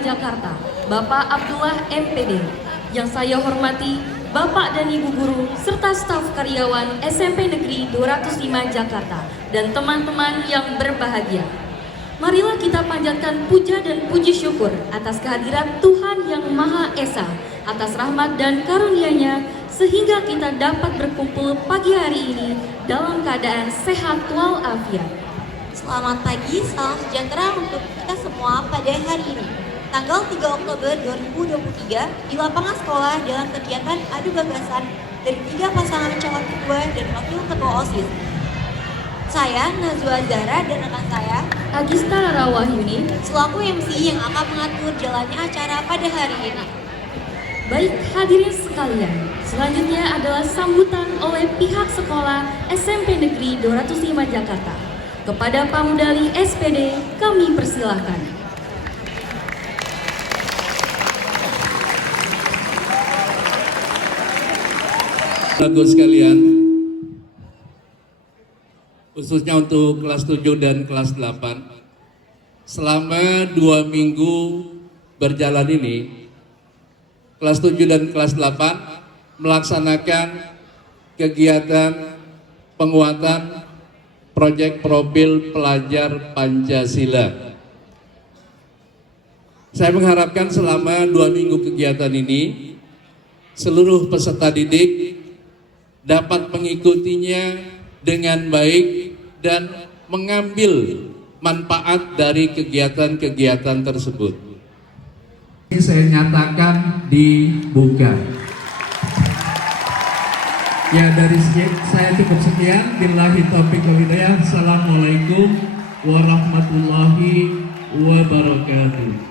Jakarta, Bapak Abdullah MPD. Yang saya hormati Bapak dan Ibu Guru serta staf karyawan SMP Negeri 205 Jakarta dan teman-teman yang berbahagia. Marilah kita panjatkan puja dan puji syukur atas kehadiran Tuhan Yang Maha Esa, atas rahmat dan karunia-Nya sehingga kita dapat berkumpul pagi hari ini dalam keadaan sehat walafiat. Selamat pagi, salam sejahtera untuk kita semua pada hari ini. Tanggal 3 Oktober 2023 di lapangan sekolah dalam kegiatan adu gagasan dari 3 pasangan calon ketua dan wakil ketua OSIS. Saya Nazwa Zahra dan rekan saya Agista Rawahyuni selaku MC yang akan mengatur jalannya acara pada hari ini. Baik hadirin sekalian, selanjutnya adalah sambutan oleh pihak sekolah SMP Negeri 205 Jakarta. Kepada Pamdali SPD, kami persilahkan. Bapak sekalian, khususnya untuk kelas 7 dan kelas 8, selama 2 minggu berjalan ini, kelas 7 dan kelas 8 melaksanakan kegiatan penguatan proyek profil pelajar Pancasila. Saya mengharapkan selama 2 minggu kegiatan ini, seluruh peserta didik dapat mengikutinya dengan baik dan mengambil manfaat dari kegiatan-kegiatan tersebut. Ini saya nyatakan dibuka. Ya, dari saya cukup sekian. Billahi taufiq wal hidayah. Assalamualaikum warahmatullahi wabarakatuh.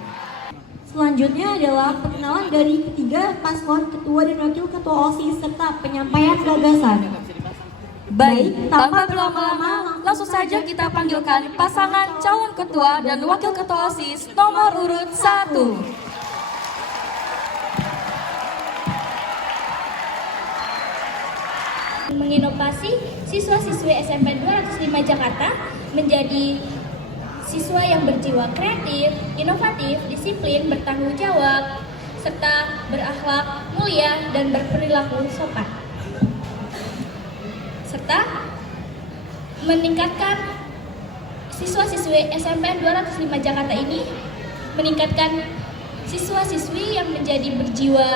Selanjutnya adalah perkenalan dari ketiga paslon ketua dan wakil ketua OSIS serta penyampaian gagasan. Baik, tanpa berlama-lama, langsung saja kita panggilkan pasangan calon ketua dan wakil ketua OSIS nomor urut 1. Menginovasi siswa-siswi SMP 205 Jakarta menjadi siswa yang berjiwa kreatif, inovatif, disiplin, bertanggung jawab, serta berakhlak mulia dan berperilaku sopan. Serta meningkatkan siswa-siswi SMP 205 Jakarta ini meningkatkan siswa-siswi yang menjadi berjiwa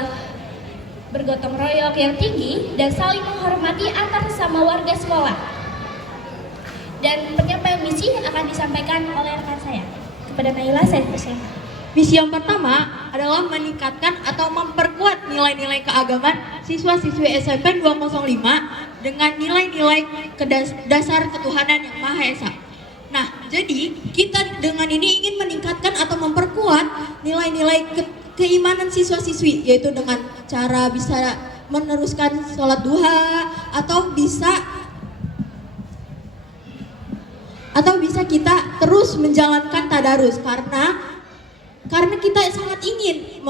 bergotong royong yang tinggi dan saling menghormati antar sesama warga sekolah. Dan penyampaian misi akan disampaikan oleh rekan saya. Kepada Naila, saya persilakan. Misi yang pertama adalah meningkatkan atau memperkuat nilai-nilai keagamaan siswa-siswi SMP 205 dengan nilai-nilai dasar ketuhanan yang Maha Esa. Nah, jadi kita dengan ini ingin meningkatkan atau memperkuat nilai-nilai keimanan siswa-siswi, yaitu dengan cara bisa meneruskan sholat duha atau bisa kita terus menjalankan tadarus karena kita sangat ingin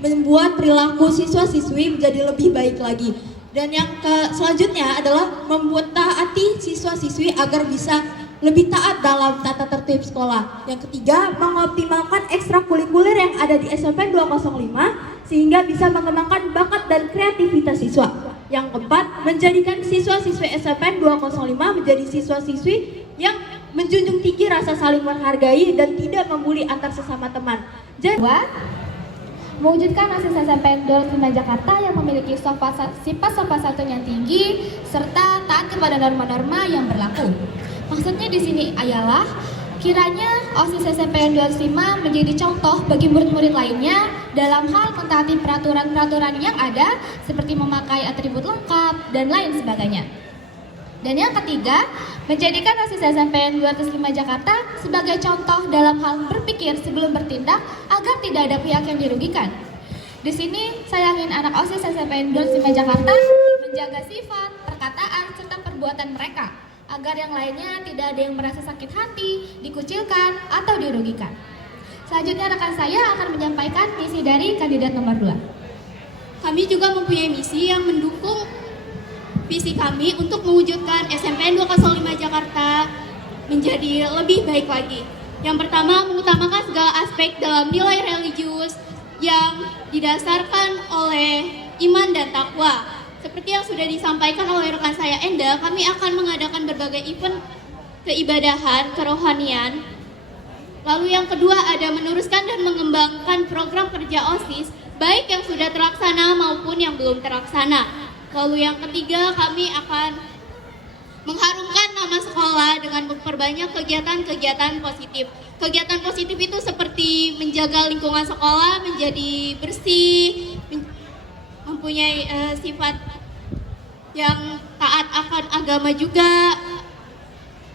membuat perilaku siswa-siswi menjadi lebih baik lagi. Dan yang selanjutnya adalah membuat taati siswa-siswi agar bisa lebih taat dalam tata tertib sekolah. Yang ketiga, mengoptimalkan ekstrakurikuler yang ada di SMP 205 sehingga bisa mengembangkan bakat dan kreativitas siswa. Yang keempat, menjadikan siswa-siswi SMP 205 menjadi siswa-siswi yang menjunjung tinggi rasa saling menghargai dan tidak membuli antar sesama teman. Jadi, mewujudkan OSIS SMP 205 Jakarta yang memiliki sifat sopan santun yang tinggi serta taat kepada norma-norma yang berlaku. Maksudnya di sini ialah kiranya OSIS SMP 205 menjadi contoh bagi murid-murid lainnya dalam hal mentaati peraturan-peraturan yang ada seperti memakai atribut lengkap dan lain sebagainya. Dan yang ketiga, menjadikan OSIS SMP 205 Jakarta sebagai contoh dalam hal berpikir sebelum bertindak agar tidak ada pihak yang dirugikan. Di sini saya ingin anak OSIS SMP 205 Jakarta menjaga sifat, perkataan, serta perbuatan mereka agar yang lainnya tidak ada yang merasa sakit hati, dikucilkan, atau dirugikan. Selanjutnya rekan saya akan menyampaikan misi dari kandidat nomor 2. Kami juga mempunyai misi yang mendukung visi kami untuk mewujudkan SMP 205 Jakarta menjadi lebih baik lagi. Yang pertama, mengutamakan segala aspek dalam nilai religius yang didasarkan oleh iman dan takwa. Seperti yang sudah disampaikan oleh rekan saya Enda, kami akan mengadakan berbagai event keibadahan, kerohanian. Lalu yang kedua ada meneruskan dan mengembangkan program kerja OSIS, baik yang sudah terlaksana maupun yang belum terlaksana. Lalu yang ketiga, kami akan mengharumkan nama sekolah dengan memperbanyak kegiatan-kegiatan positif. Kegiatan positif itu seperti menjaga lingkungan sekolah menjadi bersih, mempunyai sifat yang taat akan agama juga.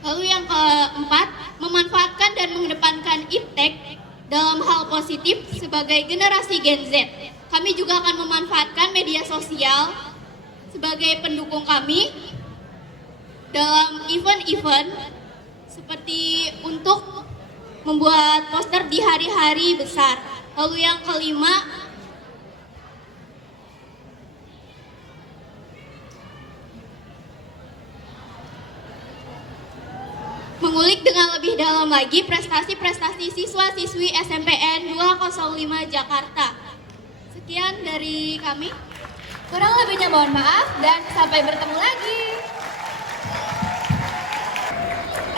Lalu yang keempat, memanfaatkan dan mengedepankan iptek dalam hal positif sebagai generasi Gen Z. Kami juga akan memanfaatkan media sosial sebagai pendukung kami dalam event-event seperti untuk membuat poster di hari-hari besar. Lalu yang kelima, mengulik dengan lebih dalam lagi prestasi-prestasi siswa-siswi SMPN 205 Jakarta. Sekian dari kami. Kurang lebihnya mohon maaf dan sampai bertemu lagi.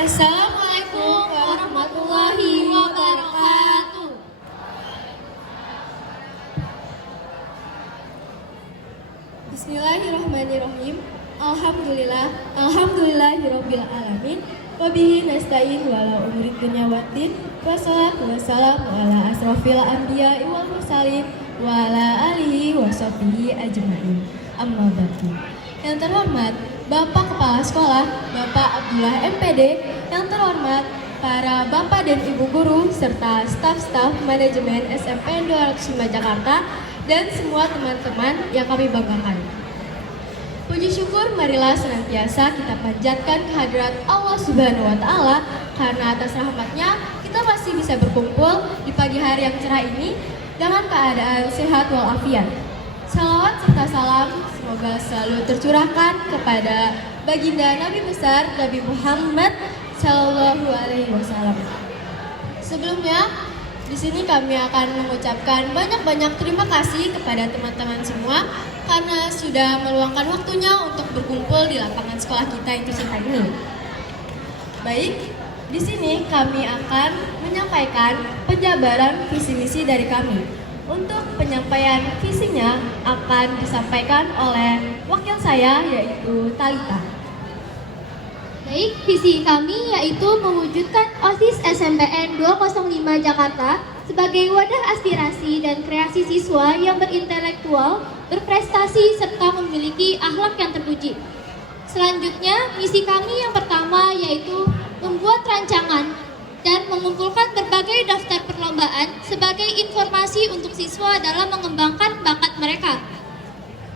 Assalamualaikum warahmatullahi wabarakatuh. Bismillahirrahmanirrahim. Alhamdulillahirabbil alamin. Wabihi nasta'in wala umurid dunya waddin. Wassalatu wassalamu ala asrofil anbiya'i wal mursalin wa ala alihi wa sahbihi ajma'in. Amma ba'du. Yang terhormat Bapak Kepala Sekolah, Bapak Abdullah MPD, yang terhormat para Bapak dan Ibu Guru, serta staf-staf manajemen SMPN 205 Jakarta, dan semua teman-teman yang kami banggakan. Puji syukur marilah senantiasa kita panjatkan kehadirat Allah Subhanahu wa Ta'ala, karena atas rahmatnya kita masih bisa berkumpul di pagi hari yang cerah ini dengan keadaan sehat walafiat. Salawat serta salam semoga selalu tercurahkan kepada baginda Nabi besar Nabi Muhammad Sallallahu Alaihi Wasallam. Sebelumnya, di sini kami akan mengucapkan banyak-banyak terima kasih kepada teman-teman semua karena sudah meluangkan waktunya untuk berkumpul di lapangan sekolah kita yang tercinta ini. Baik, di sini kami akan menyampaikan penjabaran visi misi dari kami. Untuk penyampaian visinya akan disampaikan oleh wakil saya, yaitu Talita. Baik, visi kami yaitu mewujudkan OSIS SMPN 205 Jakarta sebagai wadah aspirasi dan kreasi siswa yang berintelektual, berprestasi, serta memiliki akhlak yang terpuji. Selanjutnya, misi kami yang pertama yaitu membuat rancangan dan mengumpulkan berbagai daftar perlombaan sebagai informasi untuk siswa dalam mengembangkan bakat mereka.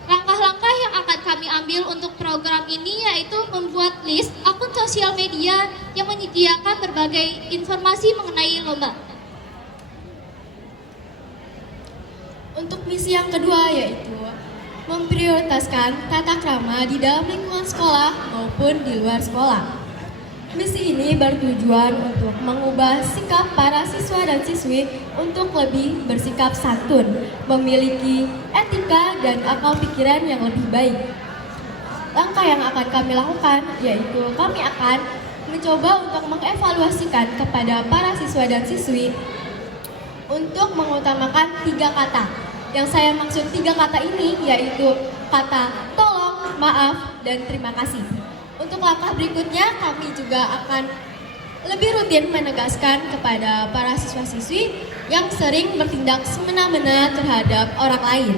Langkah-langkah yang akan kami ambil untuk program ini yaitu membuat list akun sosial media yang menyediakan berbagai informasi mengenai lomba. Untuk misi yang kedua yaitu memprioritaskan tata krama di dalam lingkungan sekolah maupun di luar sekolah. Misi ini bertujuan untuk mengubah sikap para siswa dan siswi untuk lebih bersikap santun, memiliki etika dan akal pikiran yang lebih baik. Langkah yang akan kami lakukan yaitu kami akan mencoba untuk mengevaluasikan kepada para siswa dan siswi untuk mengutamakan 3 kata. Yang saya maksud 3 kata ini yaitu kata tolong, maaf, dan terima kasih. Untuk langkah berikutnya, kami juga akan lebih rutin menegaskan kepada para siswa-siswi yang sering bertindak semena-mena terhadap orang lain.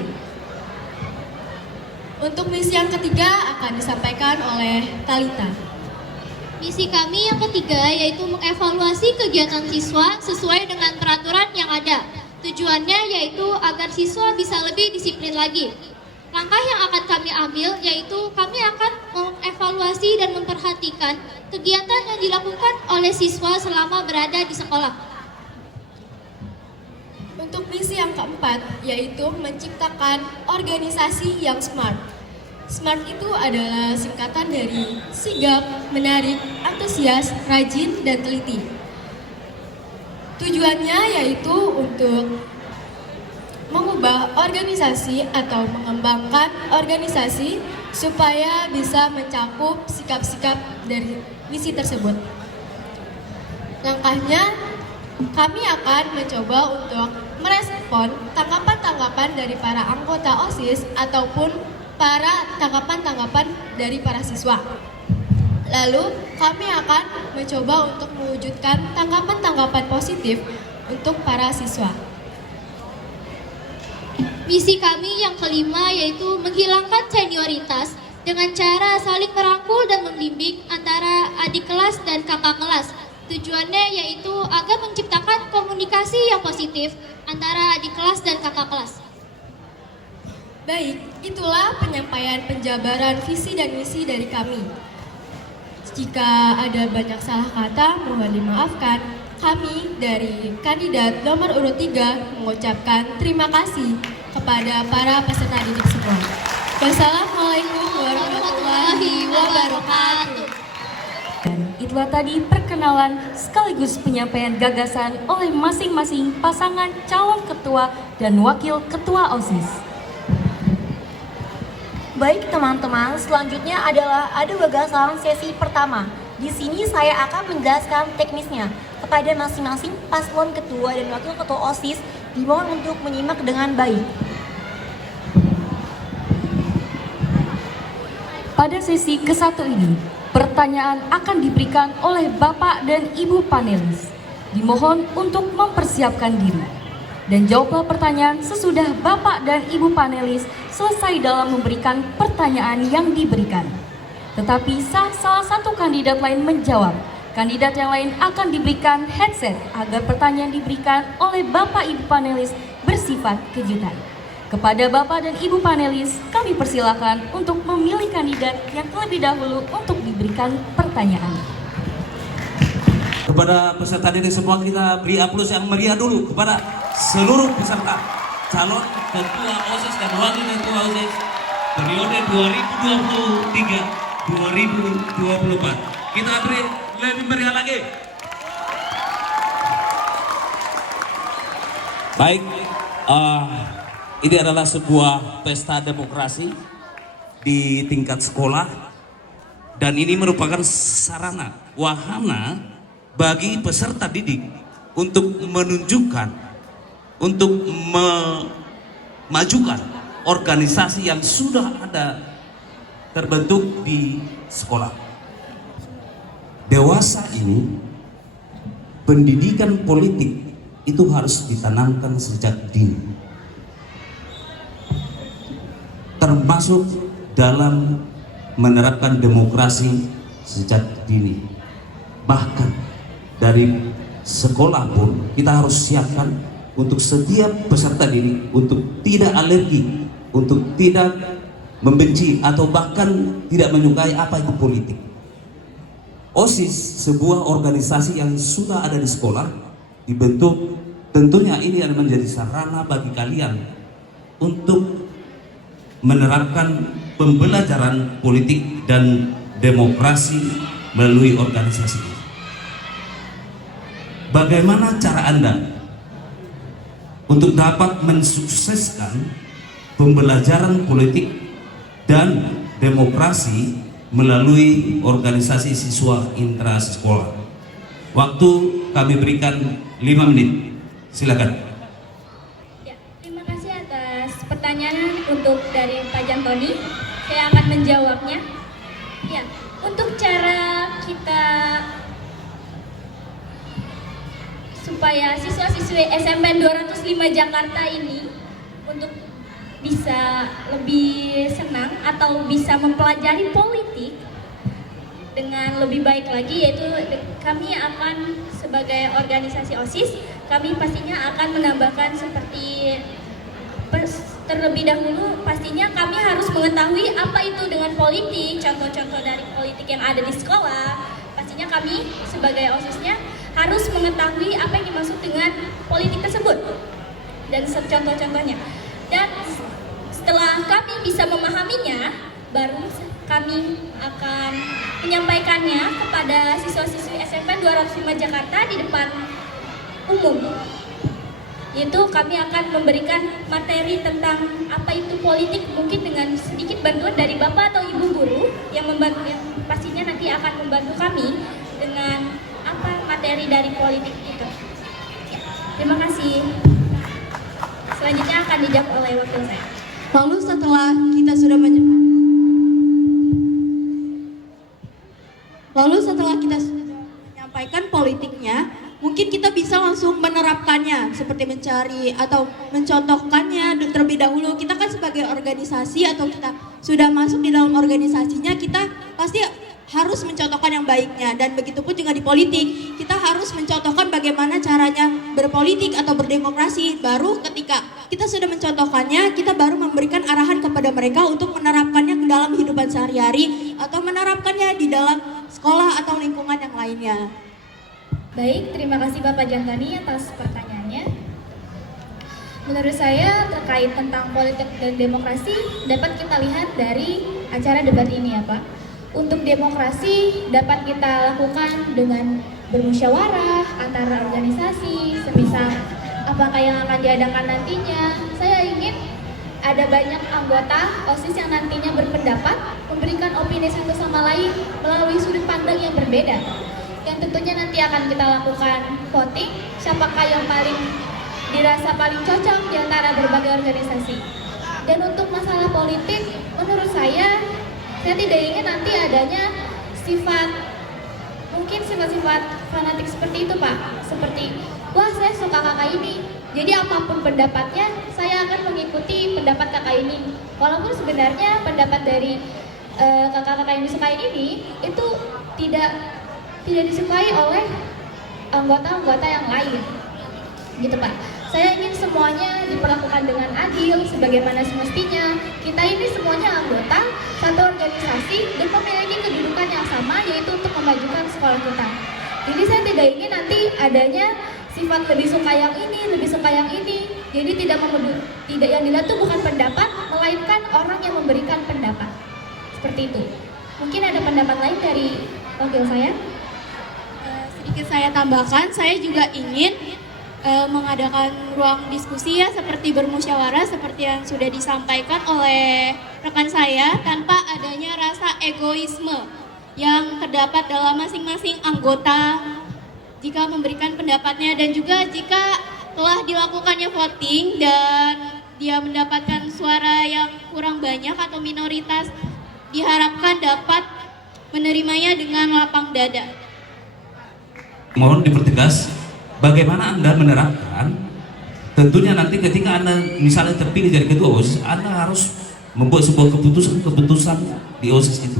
Untuk misi yang ketiga akan disampaikan oleh Talita. Misi kami yang ketiga yaitu mengevaluasi kegiatan siswa sesuai dengan peraturan yang ada. Tujuannya yaitu agar siswa bisa lebih disiplin lagi. Langkah yang akan kami ambil yaitu kami akan mengevaluasi dan memperhatikan kegiatan yang dilakukan oleh siswa selama berada di sekolah. Untuk misi yang keempat yaitu menciptakan organisasi yang smart. SMART itu adalah singkatan dari sigap, menarik, antusias, rajin, dan teliti. Tujuannya yaitu untuk mengubah organisasi atau mengembangkan organisasi supaya bisa mencakup sikap-sikap dari misi tersebut. Langkahnya, kami akan mencoba untuk merespon tanggapan-tanggapan dari para anggota OSIS ataupun para tanggapan-tanggapan dari para siswa. Lalu, kami akan mencoba untuk mewujudkan tanggapan-tanggapan positif untuk para siswa. Misi kami yang kelima yaitu menghilangkan senioritas dengan cara saling merangkul dan membimbing antara adik kelas dan kakak kelas. Tujuannya yaitu agar menciptakan komunikasi yang positif antara adik kelas dan kakak kelas. Baik, itulah penyampaian penjabaran visi dan misi dari kami. Jika ada banyak salah kata, mohon dimaafkan. Kami dari kandidat nomor urut 3 mengucapkan terima kasih kepada para peserta didik semua. Wassalamualaikum warahmatullahi wabarakatuh. Dan itulah tadi perkenalan sekaligus penyampaian gagasan oleh masing-masing pasangan calon ketua dan wakil ketua OSIS. Baik teman-teman, selanjutnya adalah adu gagasan sesi pertama. Di sini saya akan menjelaskan teknisnya. Kepada masing-masing paslon ketua dan wakil ketua OSIS dimohon untuk menyimak dengan baik. Pada sesi ke-1 ini, pertanyaan akan diberikan oleh Bapak dan Ibu panelis. Dimohon untuk mempersiapkan diri. Dan jawablah pertanyaan sesudah Bapak dan Ibu panelis selesai dalam memberikan pertanyaan yang diberikan. Tetapi salah satu kandidat lain menjawab, kandidat yang lain akan diberikan headset agar pertanyaan diberikan oleh Bapak Ibu panelis bersifat kejutan. Kepada Bapak dan Ibu panelis, kami persilakan untuk memilih kandidat yang terlebih dahulu untuk diberikan pertanyaan. Kepada peserta didik semua kita beri aplaus yang meriah dulu kepada seluruh peserta calon ketua OSIS dan wakil ketua OSIS periode 2023-2024. Kita beri lebih meriah lagi. Baik, ini adalah sebuah pesta demokrasi di tingkat sekolah dan ini merupakan sarana wahana bagi peserta didik untuk menunjukkan, untuk memajukan organisasi yang sudah ada terbentuk di sekolah. Dewasa ini, pendidikan politik itu harus ditanamkan sejak dini, termasuk dalam menerapkan demokrasi sejak dini. Bahkan dari sekolah pun kita harus siapkan untuk setiap peserta didik untuk tidak alergi, untuk tidak membenci atau bahkan tidak menyukai apa itu politik. OSIS sebuah organisasi yang sudah ada di sekolah dibentuk, tentunya ini akan menjadi sarana bagi kalian untuk menerapkan pembelajaran politik dan demokrasi melalui organisasi ini. Bagaimana cara Anda untuk dapat mensukseskan pembelajaran politik dan demokrasi melalui organisasi siswa intrasekolah? Waktu kami berikan 5 menit. Silakan. Ya, terima kasih atas pertanyaan untuk dari Pak Jantoni. Saya akan menjawabnya. Ya, untuk cara kita supaya siswa-siswi SMP 205 Jakarta ini untuk bisa lebih senang atau bisa mempelajari politik dengan lebih baik lagi, yaitu kami akan sebagai organisasi OSIS, kami pastinya akan menambahkan seperti terlebih dahulu pastinya kami harus mengetahui apa itu dengan politik, contoh-contoh dari politik yang ada di sekolah. Pastinya kami sebagai OSISnya harus mengetahui apa yang dimaksud dengan politik tersebut dan contoh-contohnya. Dan setelah kami bisa memahaminya, baru kami akan menyampaikannya kepada siswa-siswi SMP 205 Jakarta di depan umum. Yaitu kami akan memberikan materi tentang apa itu politik, mungkin dengan sedikit bantuan dari Bapak atau Ibu guru yang pastinya nanti akan membantu kami dengan apa materi dari politik itu. Ya, terima kasih. Selanjutnya akan dijawab oleh wakil saya. Lalu setelah kita sudah menyampaikan politiknya, mungkin kita bisa langsung menerapkannya, seperti mencari atau mencontohkannya terlebih dahulu. Kita kan sebagai organisasi atau kita sudah masuk di dalam organisasinya, kita pasti harus mencontohkan yang baiknya. Dan begitu pun juga di politik, kita harus mencontohkan bagaimana caranya berpolitik atau berdemokrasi. Baru ketika kita sudah mencontohkannya, kita baru memberikan arahan kepada mereka untuk menerapkannya ke dalam kehidupan sehari-hari atau menerapkannya di dalam sekolah atau lingkungan yang lainnya. Baik, terima kasih Bapak Jantani atas pertanyaannya. Menurut saya terkait tentang politik dan demokrasi dapat kita lihat dari acara debat ini ya Pak. Untuk demokrasi dapat kita lakukan dengan bermusyawarah antara organisasi, semisal apakah yang akan diadakan nantinya. Saya ingin ada banyak anggota OSIS yang nantinya berpendapat memberikan opini satu sama lain melalui sudut pandang yang berbeda. Yang tentunya nanti akan kita lakukan voting, siapakah yang paling dirasa paling cocok di antara berbagai organisasi. Dan untuk masalah politik, menurut saya tidak ingin nanti adanya mungkin sifat-sifat fanatik seperti itu Pak. Seperti, wah saya suka kakak ini, jadi apapun pendapatnya, saya akan mengikuti pendapat kakak ini. Walaupun sebenarnya pendapat dari kakak-kakak yang disukai ini, itu tidak disukai oleh anggota-anggota yang lain, gitu Pak. Saya ingin semuanya diperlakukan dengan adil, sebagaimana semestinya. Kita ini semuanya anggota satu organisasi dan memiliki kedudukan yang sama, yaitu untuk memajukan sekolah kita. Jadi saya tidak ingin nanti adanya sifat lebih suka yang ini, lebih suka yang ini. Jadi tidak yang dilihat itu bukan pendapat, melainkan orang yang memberikan pendapat. Seperti itu. Mungkin ada pendapat lain dari wakil saya? Sedikit saya tambahkan, saya juga ingin mengadakan ruang diskusi ya, seperti bermusyawarah seperti yang sudah disampaikan oleh rekan saya, tanpa adanya rasa egoisme yang terdapat dalam masing-masing anggota jika memberikan pendapatnya. Dan juga jika telah dilakukannya voting dan dia mendapatkan suara yang kurang banyak atau minoritas, diharapkan dapat menerimanya dengan lapang dada. Mohon dipertegas, bagaimana Anda menerapkan? Tentunya nanti ketika Anda misalnya terpilih jadi ketua OSIS, Anda harus membuat sebuah keputusan di OSIS itu.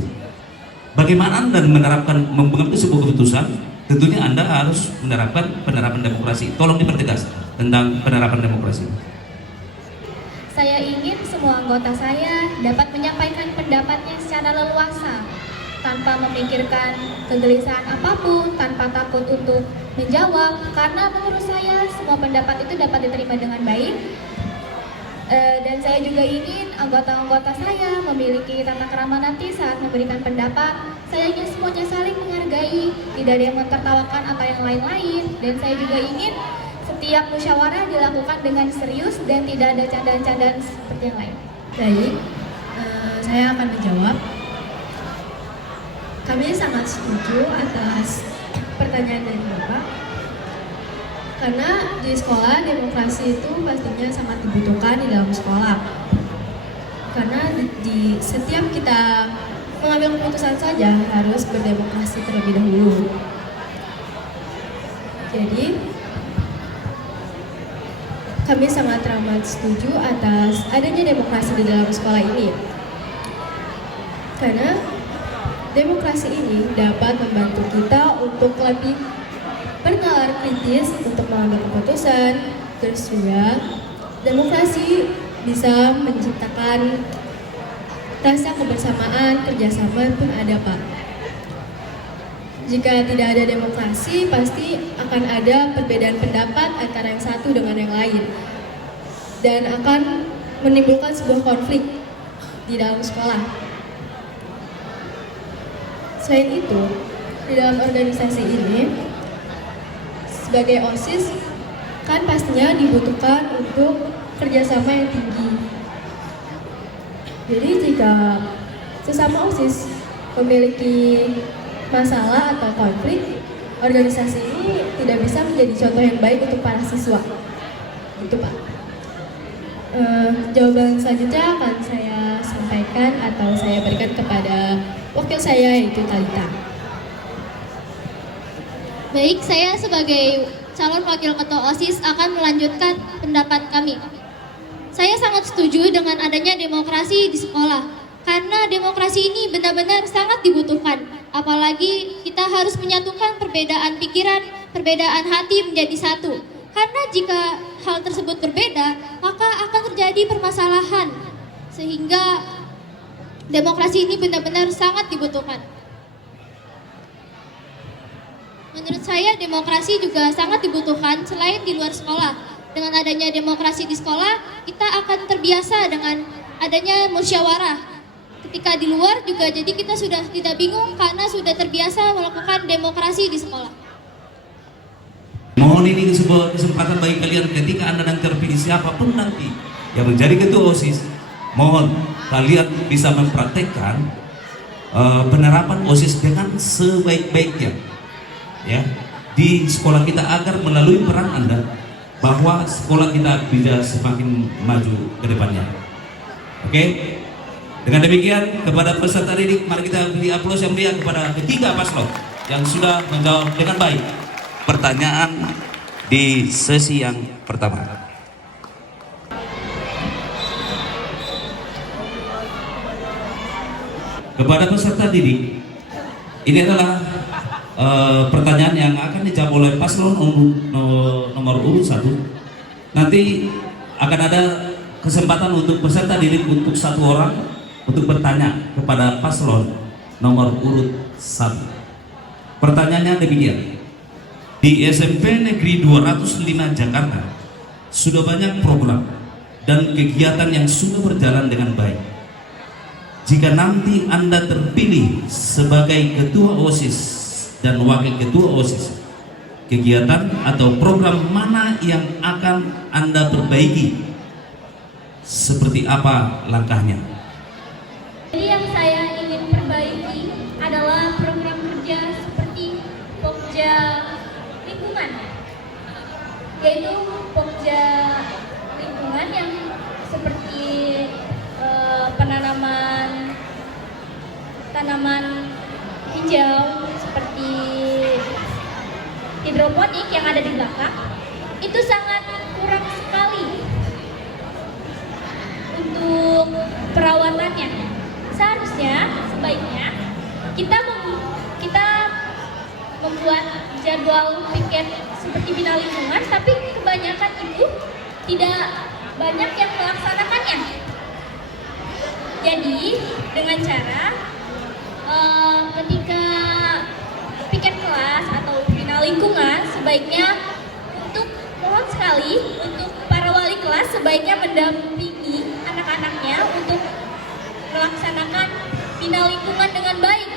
Bagaimana Anda mengambil sebuah keputusan? Tentunya Anda harus menerapkan penerapan demokrasi. Tolong dipertegas tentang penerapan demokrasi. Saya ingin semua anggota saya dapat menyampaikan pendapatnya secara leluasa, tanpa memikirkan kegelisahan apapun, tanpa takut untuk menjawab, karena menurut saya semua pendapat itu dapat diterima dengan baik. Dan saya juga ingin anggota-anggota saya memiliki tata krama nanti saat memberikan pendapat. Saya ingin semuanya saling menghargai, tidak ada yang mentertawakan atau yang lain-lain. Dan saya juga ingin setiap musyawarah dilakukan dengan serius dan tidak ada candaan-candaan seperti yang lain. Baik, saya akan menjawab. Kami sangat setuju atas pertanyaan dari Bapak, karena di sekolah demokrasi itu pastinya sangat dibutuhkan di dalam sekolah. Karena di setiap kita mengambil keputusan saja harus berdemokrasi terlebih dahulu. Jadi kami sangat amat setuju atas adanya demokrasi di dalam sekolah ini. Karena demokrasi ini dapat membantu kita untuk lebih bernalar kritis untuk mengambil keputusan. Terus juga demokrasi bisa menciptakan rasa kebersamaan, kerjasama pun ada Pak. Jika tidak ada demokrasi, pasti akan ada perbedaan pendapat antara yang satu dengan yang lain, dan akan menimbulkan sebuah konflik di dalam sekolah. Selain itu, di dalam organisasi ini, sebagai OSIS, kan pastinya dibutuhkan untuk kerjasama yang tinggi. Jadi jika sesama OSIS memiliki masalah atau konflik, organisasi ini tidak bisa menjadi contoh yang baik untuk para siswa. Itu Pak. Jawaban selanjutnya akan saya sampaikan atau saya berikan kepada wakil saya, yaitu Talita. Baik, saya sebagai calon wakil ketua OSIS akan melanjutkan pendapat kami. Saya sangat setuju dengan adanya demokrasi di sekolah, karena demokrasi ini benar-benar sangat dibutuhkan. Apalagi kita harus menyatukan perbedaan pikiran, perbedaan hati menjadi satu. Karena jika hal tersebut berbeda, maka akan terjadi permasalahan. Sehingga demokrasi ini benar-benar sangat dibutuhkan. Menurut saya demokrasi juga sangat dibutuhkan selain di luar sekolah. Dengan adanya demokrasi di sekolah, kita akan terbiasa dengan adanya musyawarah. Ketika di luar juga jadi kita sudah tidak bingung karena sudah terbiasa melakukan demokrasi di sekolah. Mohon ini sebuah kesempatan bagi kalian ketika Anda nanti terpilih siapapun nanti yang menjadi ketua OSIS, mohon kalian bisa mempraktekkan penerapan OSIS dengan sebaik-baiknya ya di sekolah kita, agar melalui peran Anda bahwa sekolah kita bisa semakin maju ke depannya. Oke? Dengan demikian, kepada peserta didik, mari kita beri aplaus yang meriah kepada ketiga paslon yang sudah menjawab dengan baik pertanyaan di sesi yang pertama. Kepada peserta didik, ini adalah pertanyaan yang akan dijawab oleh paslon nomor urut 1. Nanti akan ada kesempatan untuk peserta didik untuk 1 orang untuk bertanya kepada paslon nomor urut 1. Pertanyaannya demikian. Di SMP Negeri 205 Jakarta sudah banyak program dan kegiatan yang sudah berjalan dengan baik. Jika nanti Anda terpilih sebagai ketua OSIS dan wakil ketua OSIS, kegiatan atau program mana yang akan Anda perbaiki? Seperti apa langkahnya? Jadi yang saya ingin perbaiki adalah program kerja seperti Pokja lingkungan, yaitu Pokja lingkungan yang seperti penanaman tanaman hijau seperti hidroponik yang ada di belakang, itu sangat kurang sekali untuk perawatannya. Seharusnya sebaiknya kita membuat jadwal piket seperti bina lingkungan, tapi kebanyakan itu tidak banyak yang melaksanakannya. Jadi dengan cara ketika piket kelas atau bina lingkungan, sebaiknya mohon sekali untuk para wali kelas sebaiknya mendampingi anak-anaknya untuk melaksanakan bina lingkungan dengan baik.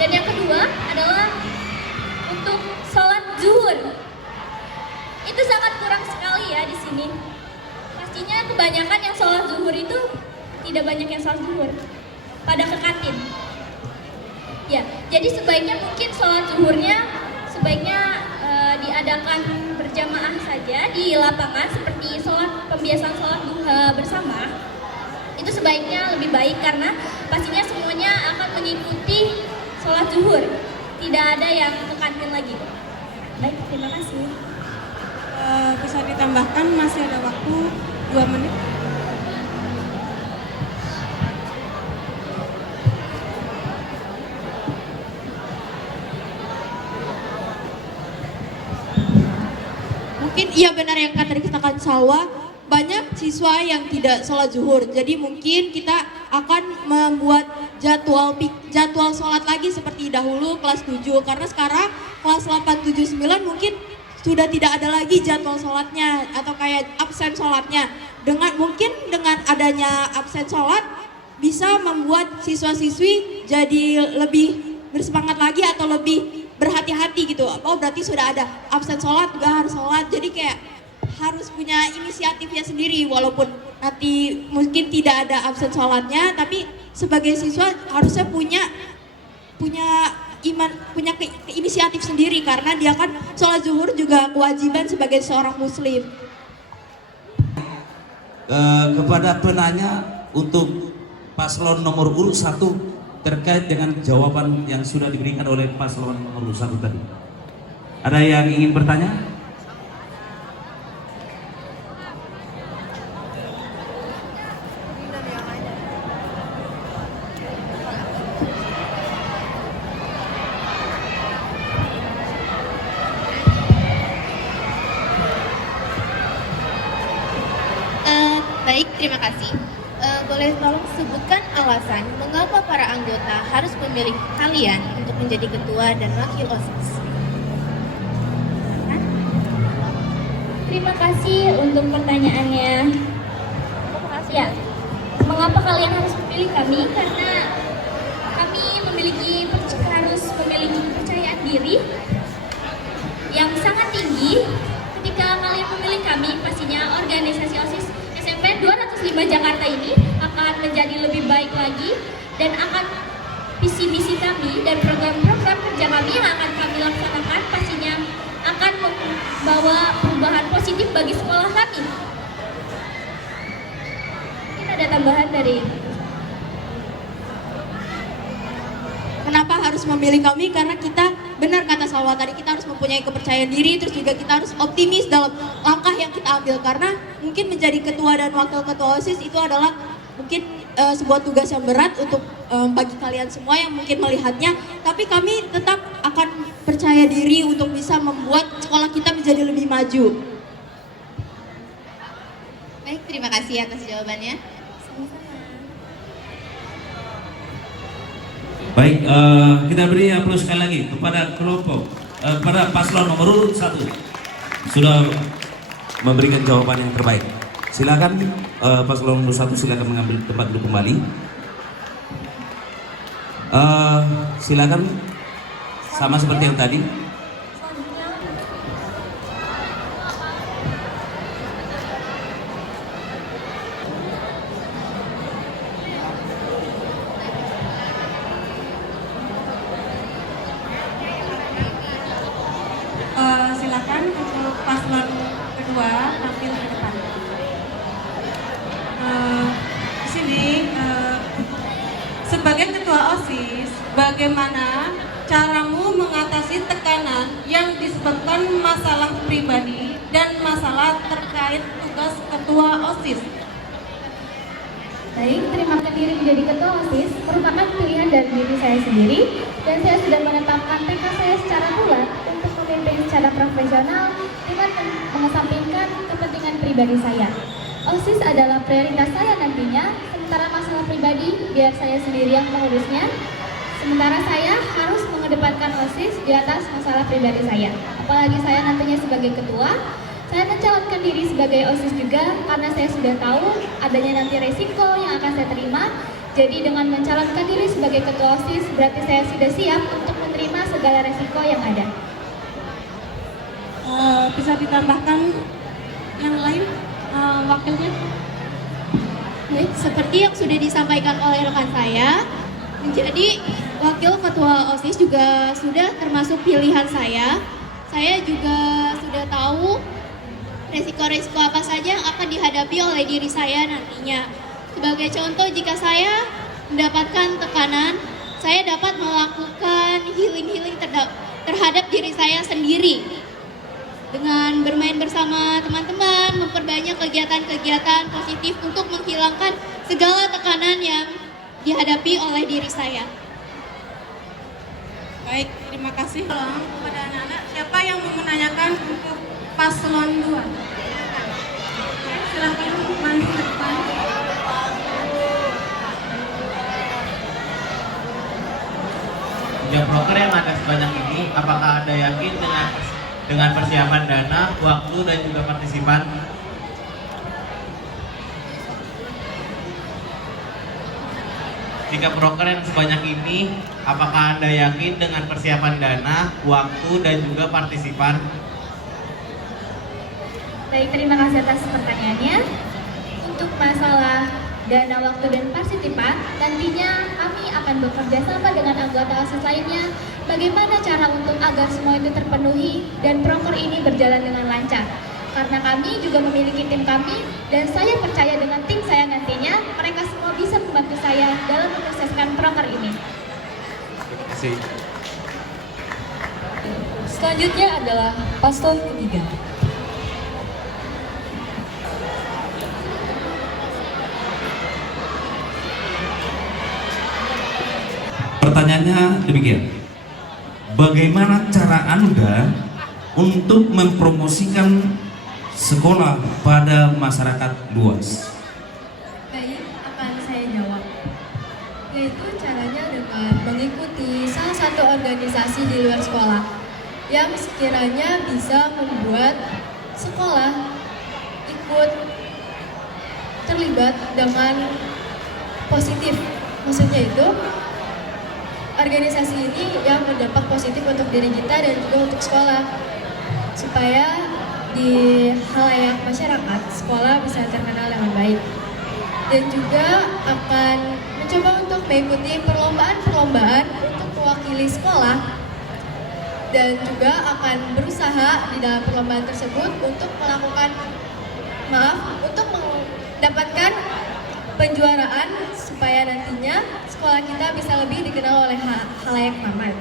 Dan yang kedua adalah untuk sholat zuhur. Itu sangat kurang sekali ya di sini. Pastinya kebanyakan yang sholat zuhur itu tidak banyak yang sholat zuhur, pada ke kantin. Ya, jadi sebaiknya mungkin sholat zuhurnya sebaiknya diadakan berjamaah saja di lapangan seperti pembiasaan sholat duha bersama. Itu sebaiknya lebih baik karena pastinya semuanya akan mengikuti sholat zuhur. Tidak ada yang ke kantin lagi. Baik, terima kasih. Bisa ditambahkan masih ada waktu 2 menit. Mungkin iya benar yang kata dikatakan Salwa, banyak siswa yang tidak sholat zuhur. Jadi mungkin kita akan membuat jadwal sholat lagi seperti dahulu kelas 7. Karena sekarang kelas 8, 7, 9 mungkin sudah tidak ada lagi jadwal sholatnya atau kayak absen sholatnya. Mungkin dengan adanya absen sholat bisa membuat siswa-siswi jadi lebih bersemangat lagi atau lebih berhati-hati gitu. Oh berarti sudah ada absen sholat juga harus sholat, jadi kayak harus punya inisiatifnya sendiri walaupun nanti mungkin tidak ada absen sholatnya, tapi sebagai siswa harusnya punya inisiatif sendiri karena dia kan sholat zuhur juga kewajiban sebagai seorang muslim. Kepada penanya untuk paslon nomor urut 1 terkait dengan jawaban yang sudah diberikan oleh paslon nomor urut 1 tadi. Ada yang ingin bertanya? Baik, terima kasih. Boleh tolong sebutkan alasan mengapa para anggota harus memilih kalian untuk menjadi ketua dan wakil OSIS? Terima kasih untuk pertanyaannya. Ya, mengapa kalian harus memilih kami? Karena kami harus memiliki kepercayaan diri yang sangat tinggi. Ketika kalian memilih kami, pastinya organisasi OSIS SMP 205 Jakarta ini akan menjadi lebih baik lagi dan akan visi misi kami dan program-program kerja kami yang akan kami laksanakan pastinya akan membawa perubahan positif bagi sekolah kami. Kita ada tambahan dari Kenapa harus memilih kami? Karena kita, benar kata Salwa tadi, kita harus mempunyai kepercayaan diri, terus juga kita harus optimis dalam langkah yang kita ambil. Karena mungkin menjadi ketua dan wakil ketua OSIS itu adalah mungkin sebuah tugas yang berat untuk bagi kalian semua yang mungkin melihatnya. Tapi kami tetap akan percaya diri untuk bisa membuat sekolah kita menjadi lebih maju. Baik, terima kasih atas jawabannya. Baik, kita beri aplaus sekali lagi kepada kelompok, kepada paslon nomor urut 1 sudah memberikan jawaban yang terbaik. Silakan paslon nomor 1 silakan mengambil tempat dulu kembali. Silakan sama seperti yang tadi. Silakan untuk paslon kedua tampil ke depan. Di sini sebagai ketua OSIS, bagaimana caramu mengatasi tekanan yang disebabkan masalah pribadi dan masalah terkait tugas ketua OSIS? Baik, terima kasih diri menjadi ketua OSIS merupakan pilihan dari diri saya sendiri dan saya sudah menetapkan tekad saya secara bulat untuk memimpin secara profesional dengan mengesampingkan kepentingan pribadi saya. OSIS adalah prioritas saya nantinya, sementara masalah pribadi biar saya sendiri yang mengurusnya. Sementara saya harus mengedepankan OSIS di atas masalah pribadi saya. Apalagi saya nantinya sebagai ketua, saya mencalonkan diri sebagai OSIS juga karena saya sudah tahu adanya nanti resiko yang akan saya terima. Jadi dengan mencalonkan diri sebagai ketua OSIS berarti saya sudah siap untuk menerima segala resiko yang ada. Bisa ditambahkan yang lain wakilnya? Baik, seperti yang sudah disampaikan oleh rekan saya, menjadi wakil ketua OSIS juga sudah termasuk pilihan saya. Saya juga sudah tahu resiko-resiko apa saja yang akan dihadapi oleh diri saya nantinya. Sebagai contoh, jika saya mendapatkan tekanan, saya dapat melakukan healing terhadap diri saya sendiri. Dengan bermain bersama teman-teman, memperbanyak kegiatan-kegiatan positif untuk menghilangkan segala tekanan yang dihadapi oleh diri saya. Baik, terima kasih. Tolong kepada anak-anak, siapa yang mau menanyakan untuk paslon 2? Silakan maju ke depan. Job broker yang ada sebanyak ini, apakah Anda yakin dengan persiapan dana, waktu, dan juga partisipan? jika proker yang sebanyak ini, apakah Anda yakin dengan persiapan dana, waktu, dan juga partisipan? Baik, terima kasih atas pertanyaannya. Untuk masalah dana, waktu, dan partisipan, nantinya kami akan bekerja sama dengan anggota OSIS lainnya bagaimana cara untuk agar semua itu terpenuhi dan proker ini berjalan dengan lancar. Karena kami juga memiliki tim kami dan saya percaya dengan tim saya nantinya mereka semua bisa membantu saya dalam menyukseskan proker ini. Terima kasih. Selanjutnya adalah paslon ketiga. Pertanyaannya demikian. Bagaimana cara Anda untuk mempromosikan sekolah pada masyarakat luas? Baik, akan saya jawab. Yaitu caranya dengan mengikuti salah satu organisasi di luar sekolah yang sekiranya bisa membuat sekolah ikut terlibat dengan positif. Maksudnya itu, organisasi ini yang berdampak positif untuk diri kita dan juga untuk sekolah, supaya di halayak masyarakat sekolah bisa terkenal dengan baik. Dan juga akan mencoba untuk mengikuti perlombaan-perlombaan untuk mewakili sekolah, dan juga akan berusaha di dalam perlombaan tersebut untuk untuk mendapatkan penjuaraan supaya nantinya sekolah kita bisa lebih dikenal oleh halayak ramai.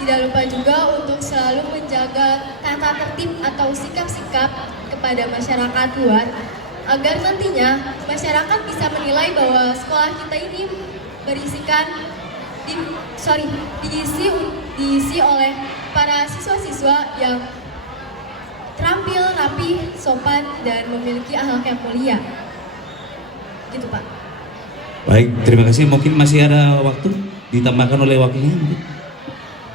Tidak lupa juga untuk selalu menjaga tata tertib atau sikap-sikap kepada masyarakat luar agar nantinya masyarakat bisa menilai bahwa sekolah kita ini diisi oleh para siswa-siswa yang terampil, rapi, sopan, dan memiliki akhlak yang mulia. Gitu, Pak. Baik, terima kasih. Mungkin masih ada waktu ditambahkan oleh wakilnya.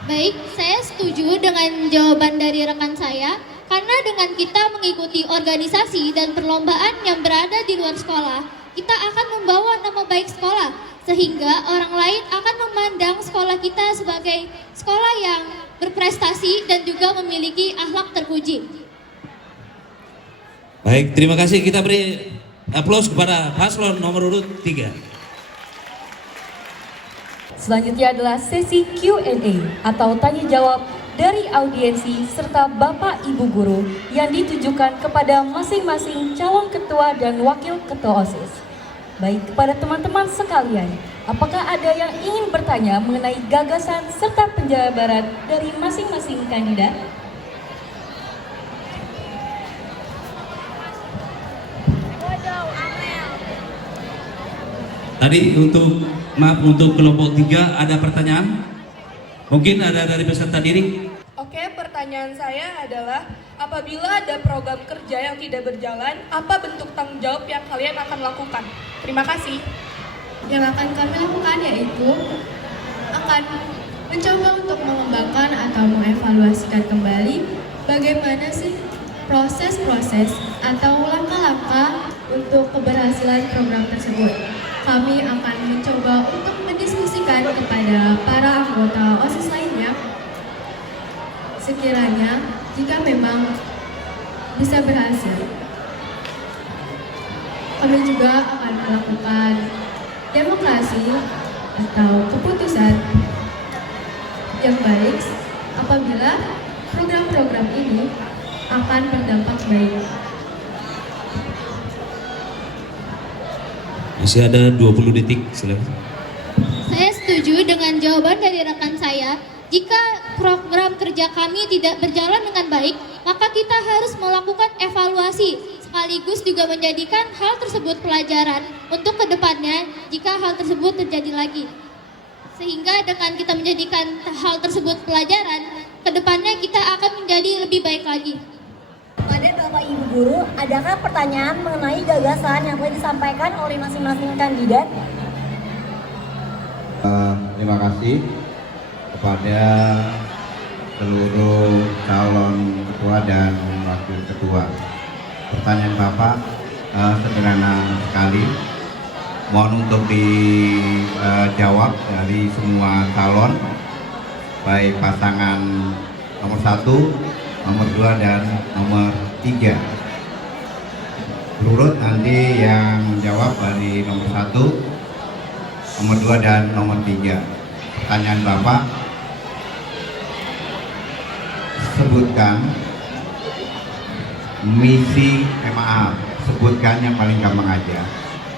Baik, saya setuju dengan jawaban dari rekan saya karena dengan kita mengikuti organisasi dan perlombaan yang berada di luar sekolah, kita akan membawa nama baik sekolah sehingga orang lain akan memandang sekolah kita sebagai sekolah yang berprestasi dan juga memiliki akhlak terpuji. Baik, terima kasih. Kita beri aplaus kepada paslon nomor urut 3. Selanjutnya adalah sesi Q&A atau tanya jawab dari audiensi serta Bapak Ibu Guru yang ditujukan kepada masing-masing calon ketua dan wakil ketua OSIS. Baik, kepada teman-teman sekalian, apakah ada yang ingin bertanya mengenai gagasan serta penjabaran dari masing-masing kandidat? Tadi untuk kelompok 3 ada pertanyaan? Mungkin ada dari peserta diri? Oke, pertanyaan saya adalah apabila ada program kerja yang tidak berjalan, apa bentuk tanggung jawab yang kalian akan lakukan? Terima kasih. Yang akan kami lakukan yaitu akan mencoba untuk mengembangkan atau mengevaluasikan kembali bagaimana sih proses-proses atau langkah-langkah untuk keberhasilan program tersebut. Kami akan mencoba untuk mendiskusikan kepada para anggota OSIS lainnya sekiranya jika memang bisa berhasil. Kami juga akan melakukan demokrasi atau keputusan yang baik apabila program-program ini akan berdampak baik. Masih ada 20 detik, silakan. Saya setuju dengan jawaban dari rekan saya. Jika program kerja kami tidak berjalan dengan baik, maka kita harus melakukan evaluasi sekaligus juga menjadikan hal tersebut pelajaran untuk kedepannya jika hal tersebut terjadi lagi. Sehingga dengan kita menjadikan hal tersebut pelajaran, kedepannya kita akan menjadi lebih baik lagi. Pada Bapak Ibu Guru, adakah pertanyaan mengenai gagasan yang telah disampaikan oleh masing-masing kandidat? Terima kasih kepada seluruh calon ketua dan wakil ketua. Pertanyaan Bapak sederhana sekali. Mohon untuk dijawab dari semua calon, baik pasangan nomor 1, nomor 2, dan nomor 3. Berurut nanti yang menjawab dari nomor 1, nomor 2, dan nomor 3. Pertanyaan Bapak, sebutkan misi, sebutkan yang paling gampang aja.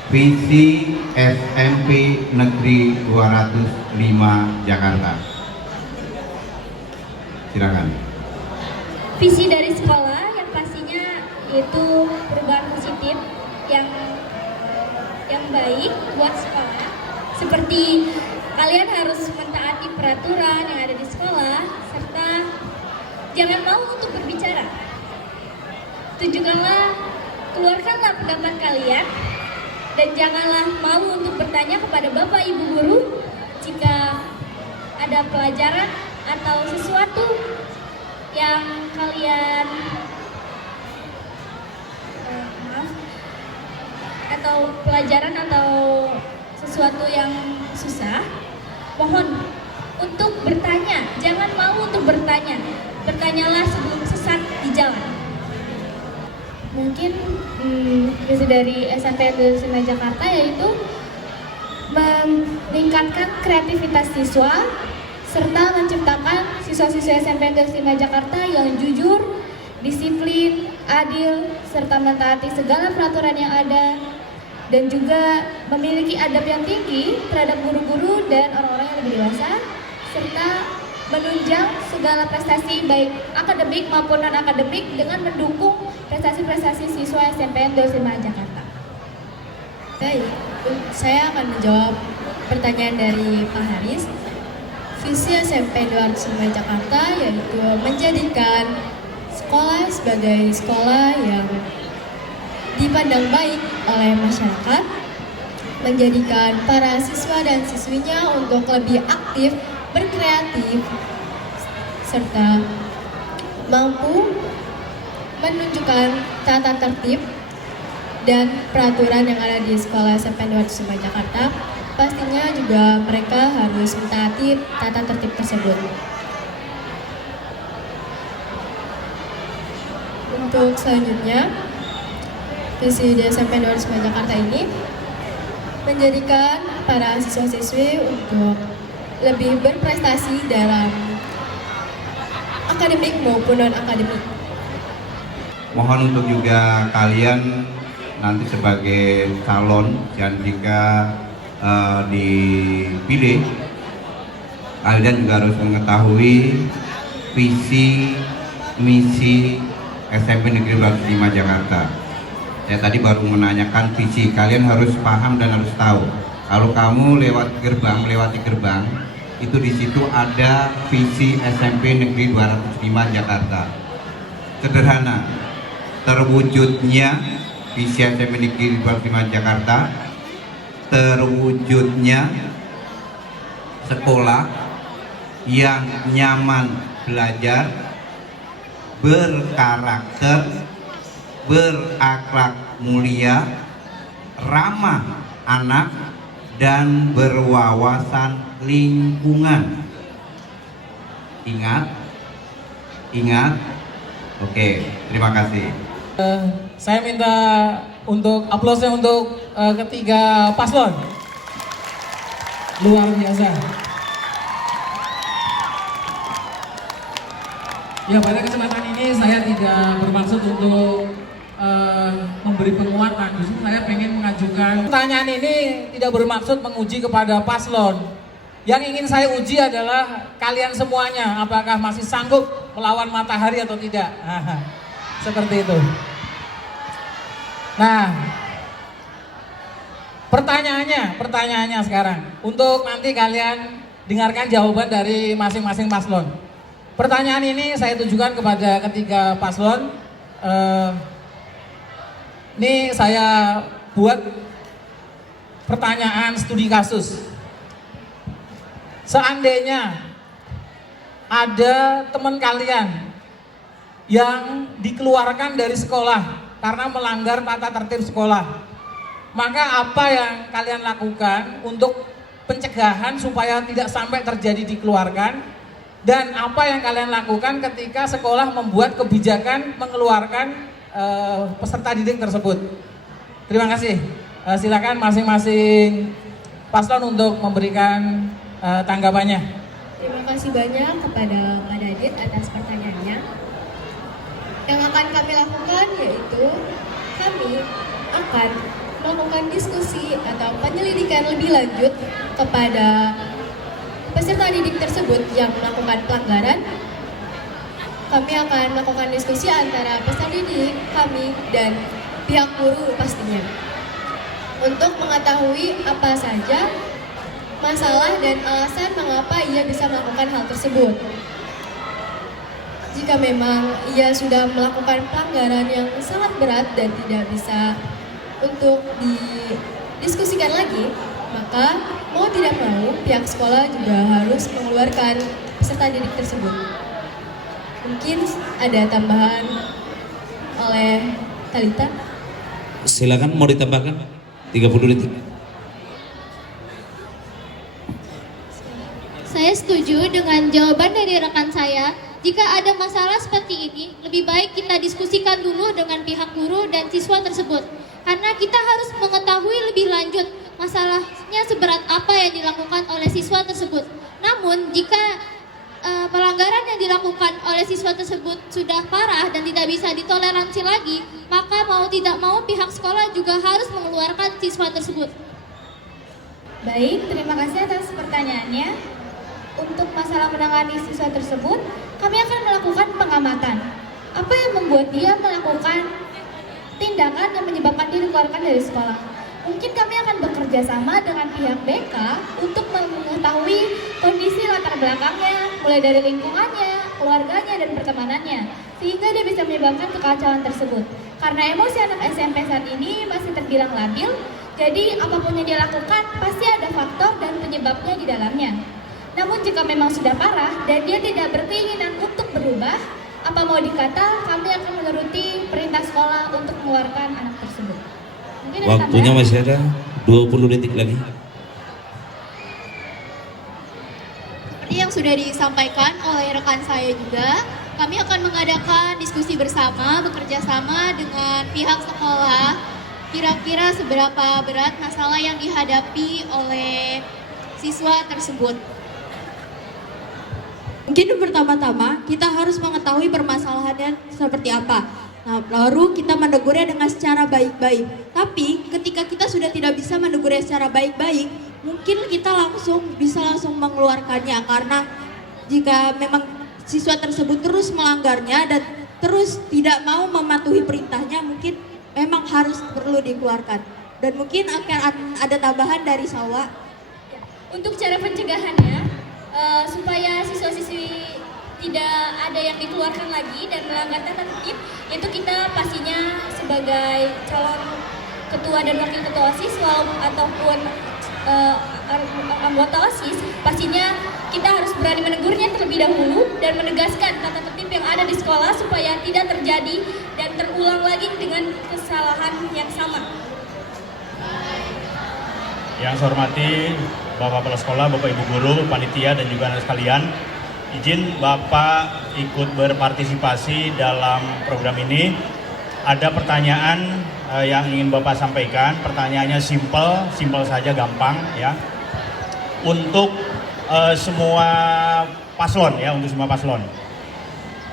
Visi SMP Negeri 205 Jakarta. Silakan. Visi dari sekolah yang pastinya yaitu perubahan positif yang baik buat sekolah. Seperti kalian harus mentaati peraturan yang ada di sekolah serta jangan malu untuk berbicara. Keluarkanlah pendapat kalian dan janganlah malu untuk bertanya kepada Bapak Ibu guru jika ada pelajaran atau sesuatu yang kalian atau pelajaran atau sesuatu yang susah, mohon untuk bertanya, jangan malu untuk bertanya. Bertanyalah sebelum sesat di jalan. Mungkin visi dari SMP 205 Jakarta yaitu meningkatkan kreativitas siswa serta menciptakan siswa-siswa SMP 205 Jakarta yang jujur, disiplin, adil, serta mentaati segala peraturan yang ada dan juga memiliki adab yang tinggi terhadap guru-guru dan orang-orang yang lebih dewasa serta menunjang segala prestasi baik akademik maupun non-akademik dengan mendukung prestasi-prestasi siswa SMP 205 Jakarta. Baik, saya akan menjawab pertanyaan dari Pak Haris. Visi SMP 205 Jakarta yaitu menjadikan sekolah sebagai sekolah yang dipandang baik oleh masyarakat, menjadikan para siswa dan siswinya untuk lebih aktif, berkreatif, serta mampu menunjukkan tata tertib dan peraturan yang ada di sekolah SMP 205 Jakarta. Pastinya juga mereka harus mentaati tata tertib tersebut. Untuk selanjutnya, visi di SMP 205 Jakarta ini menjadikan para siswa-siswi untuk lebih berprestasi dalam akademik maupun non-akademik. Mohon untuk juga kalian nanti sebagai calon dan jika dipilih, kalian juga harus mengetahui visi misi SMP Negeri 205 Jakarta. Saya tadi baru menanyakan visi, kalian harus paham dan harus tahu. Kalau kamu melewati gerbang, itu di situ ada visi SMP Negeri 205 Jakarta. Sederhana, terwujudnya visi SMP Negeri 205 Jakarta, terwujudnya sekolah yang nyaman belajar, berkarakter, berakhlak mulia, ramah anak, dan berwawasan lingkungan. Ingat. Oke, terima kasih. Saya minta untuk aplausnya untuk ketiga paslon. Luar biasa. Ya, pada kesempatan ini saya tidak bermaksud untuk memberi penguatan. Justru saya pengen mengajukan pertanyaan ini tidak bermaksud menguji kepada paslon. Yang ingin saya uji adalah kalian semuanya, apakah masih sanggup melawan matahari atau tidak. Seperti itu. Nah, pertanyaannya sekarang untuk nanti kalian dengarkan jawaban dari masing-masing paslon. Pertanyaan ini saya tujukan kepada ketiga paslon. Ini saya buat pertanyaan studi kasus. Seandainya ada teman kalian yang dikeluarkan dari sekolah karena melanggar tata tertib sekolah, Maka apa yang kalian lakukan untuk pencegahan supaya tidak sampai terjadi dikeluarkan, dan apa yang kalian lakukan ketika sekolah membuat kebijakan mengeluarkan peserta didik tersebut? Terima kasih. Silakan masing-masing paslon untuk memberikan tanggapannya. Terima kasih banyak kepada Pak Dadit atas pertanyaannya. Yang akan kami lakukan yaitu kami akan melakukan diskusi atau penyelidikan lebih lanjut kepada peserta didik tersebut yang melakukan pelanggaran. Kami akan melakukan diskusi antara peserta didik kami dan pihak guru pastinya untuk mengetahui apa saja masalah dan alasan mengapa ia bisa melakukan hal tersebut. Jika memang ia sudah melakukan pelanggaran yang sangat berat dan tidak bisa untuk didiskusikan lagi, maka mau tidak mau pihak sekolah juga harus mengeluarkan peserta didik tersebut. Mungkin ada tambahan oleh Talita. Silakan, mau ditambahkan 30 detik. Saya setuju dengan jawaban dari rekan saya. Jika ada masalah seperti ini, lebih baik kita diskusikan dulu dengan pihak guru dan siswa tersebut. Karena kita harus mengetahui lebih lanjut masalahnya seberat apa yang dilakukan oleh siswa tersebut. Namun, jika pelanggaran yang dilakukan oleh siswa tersebut sudah parah dan tidak bisa ditoleransi lagi, maka mau tidak mau pihak sekolah juga harus mengeluarkan siswa tersebut. Baik, terima kasih atas pertanyaannya. Untuk masalah menangani siswa tersebut, kami akan melakukan pengamatan. Apa yang membuat dia melakukan tindakan yang menyebabkan dia dikeluarkan dari sekolah? Mungkin kami akan bekerja sama dengan pihak BK untuk mengetahui kondisi latar belakangnya, mulai dari lingkungannya, keluarganya, dan pertemanannya, sehingga dia bisa menyebabkan kekacauan tersebut. Karena emosi anak SMP saat ini masih terbilang labil, jadi apapun yang dia lakukan pasti ada faktor dan penyebabnya di dalamnya. Namun jika memang sudah parah dan dia tidak berkeinginan untuk berubah, apa mau dikata, kami akan menuruti perintah sekolah untuk mengeluarkan anak tersebut. Mungkin ada Waktunya tambahan? masih ada 20 detik lagi. Seperti yang sudah disampaikan oleh rekan saya juga, kami akan mengadakan diskusi bersama, bekerja sama dengan pihak sekolah, kira-kira seberapa berat masalah yang dihadapi oleh siswa tersebut. Mungkin pertama-tama kita harus mengetahui permasalahannya seperti apa. Nah, baru kita menegurnya dengan secara baik-baik. Tapi ketika kita sudah tidak bisa menegurnya secara baik-baik, mungkin kita bisa langsung mengeluarkannya, karena jika memang siswa tersebut terus melanggarnya dan terus tidak mau mematuhi perintahnya, mungkin memang harus perlu dikeluarkan. Dan mungkin akan ada tambahan dari Sawa. Untuk cara pencegahannya, supaya siswa-siswi tidak ada yang dikeluarkan lagi dan melanggar tata tertib, itu kita pastinya sebagai calon ketua dan wakil ketua OSIS ataupun anggota OSIS, pastinya kita harus berani menegurnya terlebih dahulu dan menegaskan tata tertib yang ada di sekolah supaya tidak terjadi dan terulang lagi dengan kesalahan yang sama. Yang saya hormati Bapak Kepala Sekolah, Bapak Ibu Guru, Panitia, dan juga anak sekalian, izin Bapak ikut berpartisipasi dalam program ini. Ada pertanyaan yang ingin Bapak sampaikan. Pertanyaannya simpel saja, gampang ya. Untuk semua paslon ya, untuk semua paslon.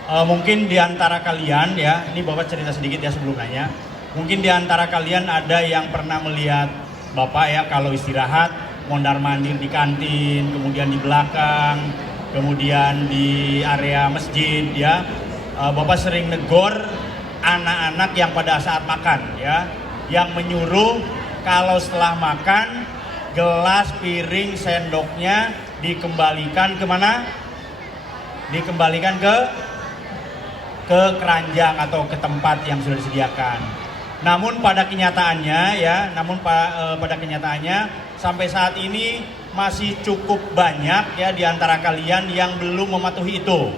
Mungkin di antara kalian ya, ini Bapak cerita sedikit ya sebelum nanya. Mungkin di antara kalian ada yang pernah melihat Bapak ya kalau istirahat mondar-mandir di kantin, kemudian di belakang, kemudian di area masjid ya. Bapak sering negor anak-anak yang pada saat makan ya, yang menyuruh kalau setelah makan gelas, piring, sendoknya dikembalikan kemana? Dikembalikan ke keranjang atau ke tempat yang sudah disediakan. Namun pada kenyataannya ya, pada kenyataannya sampai saat ini masih cukup banyak ya di antara kalian yang belum mematuhi itu.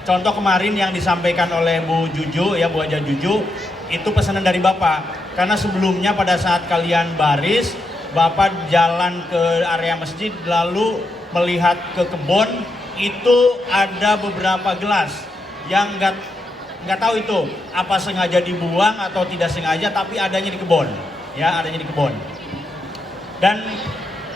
Contoh kemarin yang disampaikan oleh Bu Juju ya, Bu Aja Juju, itu pesanan dari Bapak. Karena sebelumnya pada saat kalian baris, Bapak jalan ke area masjid lalu melihat ke kebun, itu ada beberapa gelas yang nggak tahu itu apa sengaja dibuang atau tidak sengaja, tapi adanya di kebun, ya adanya di kebun. Dan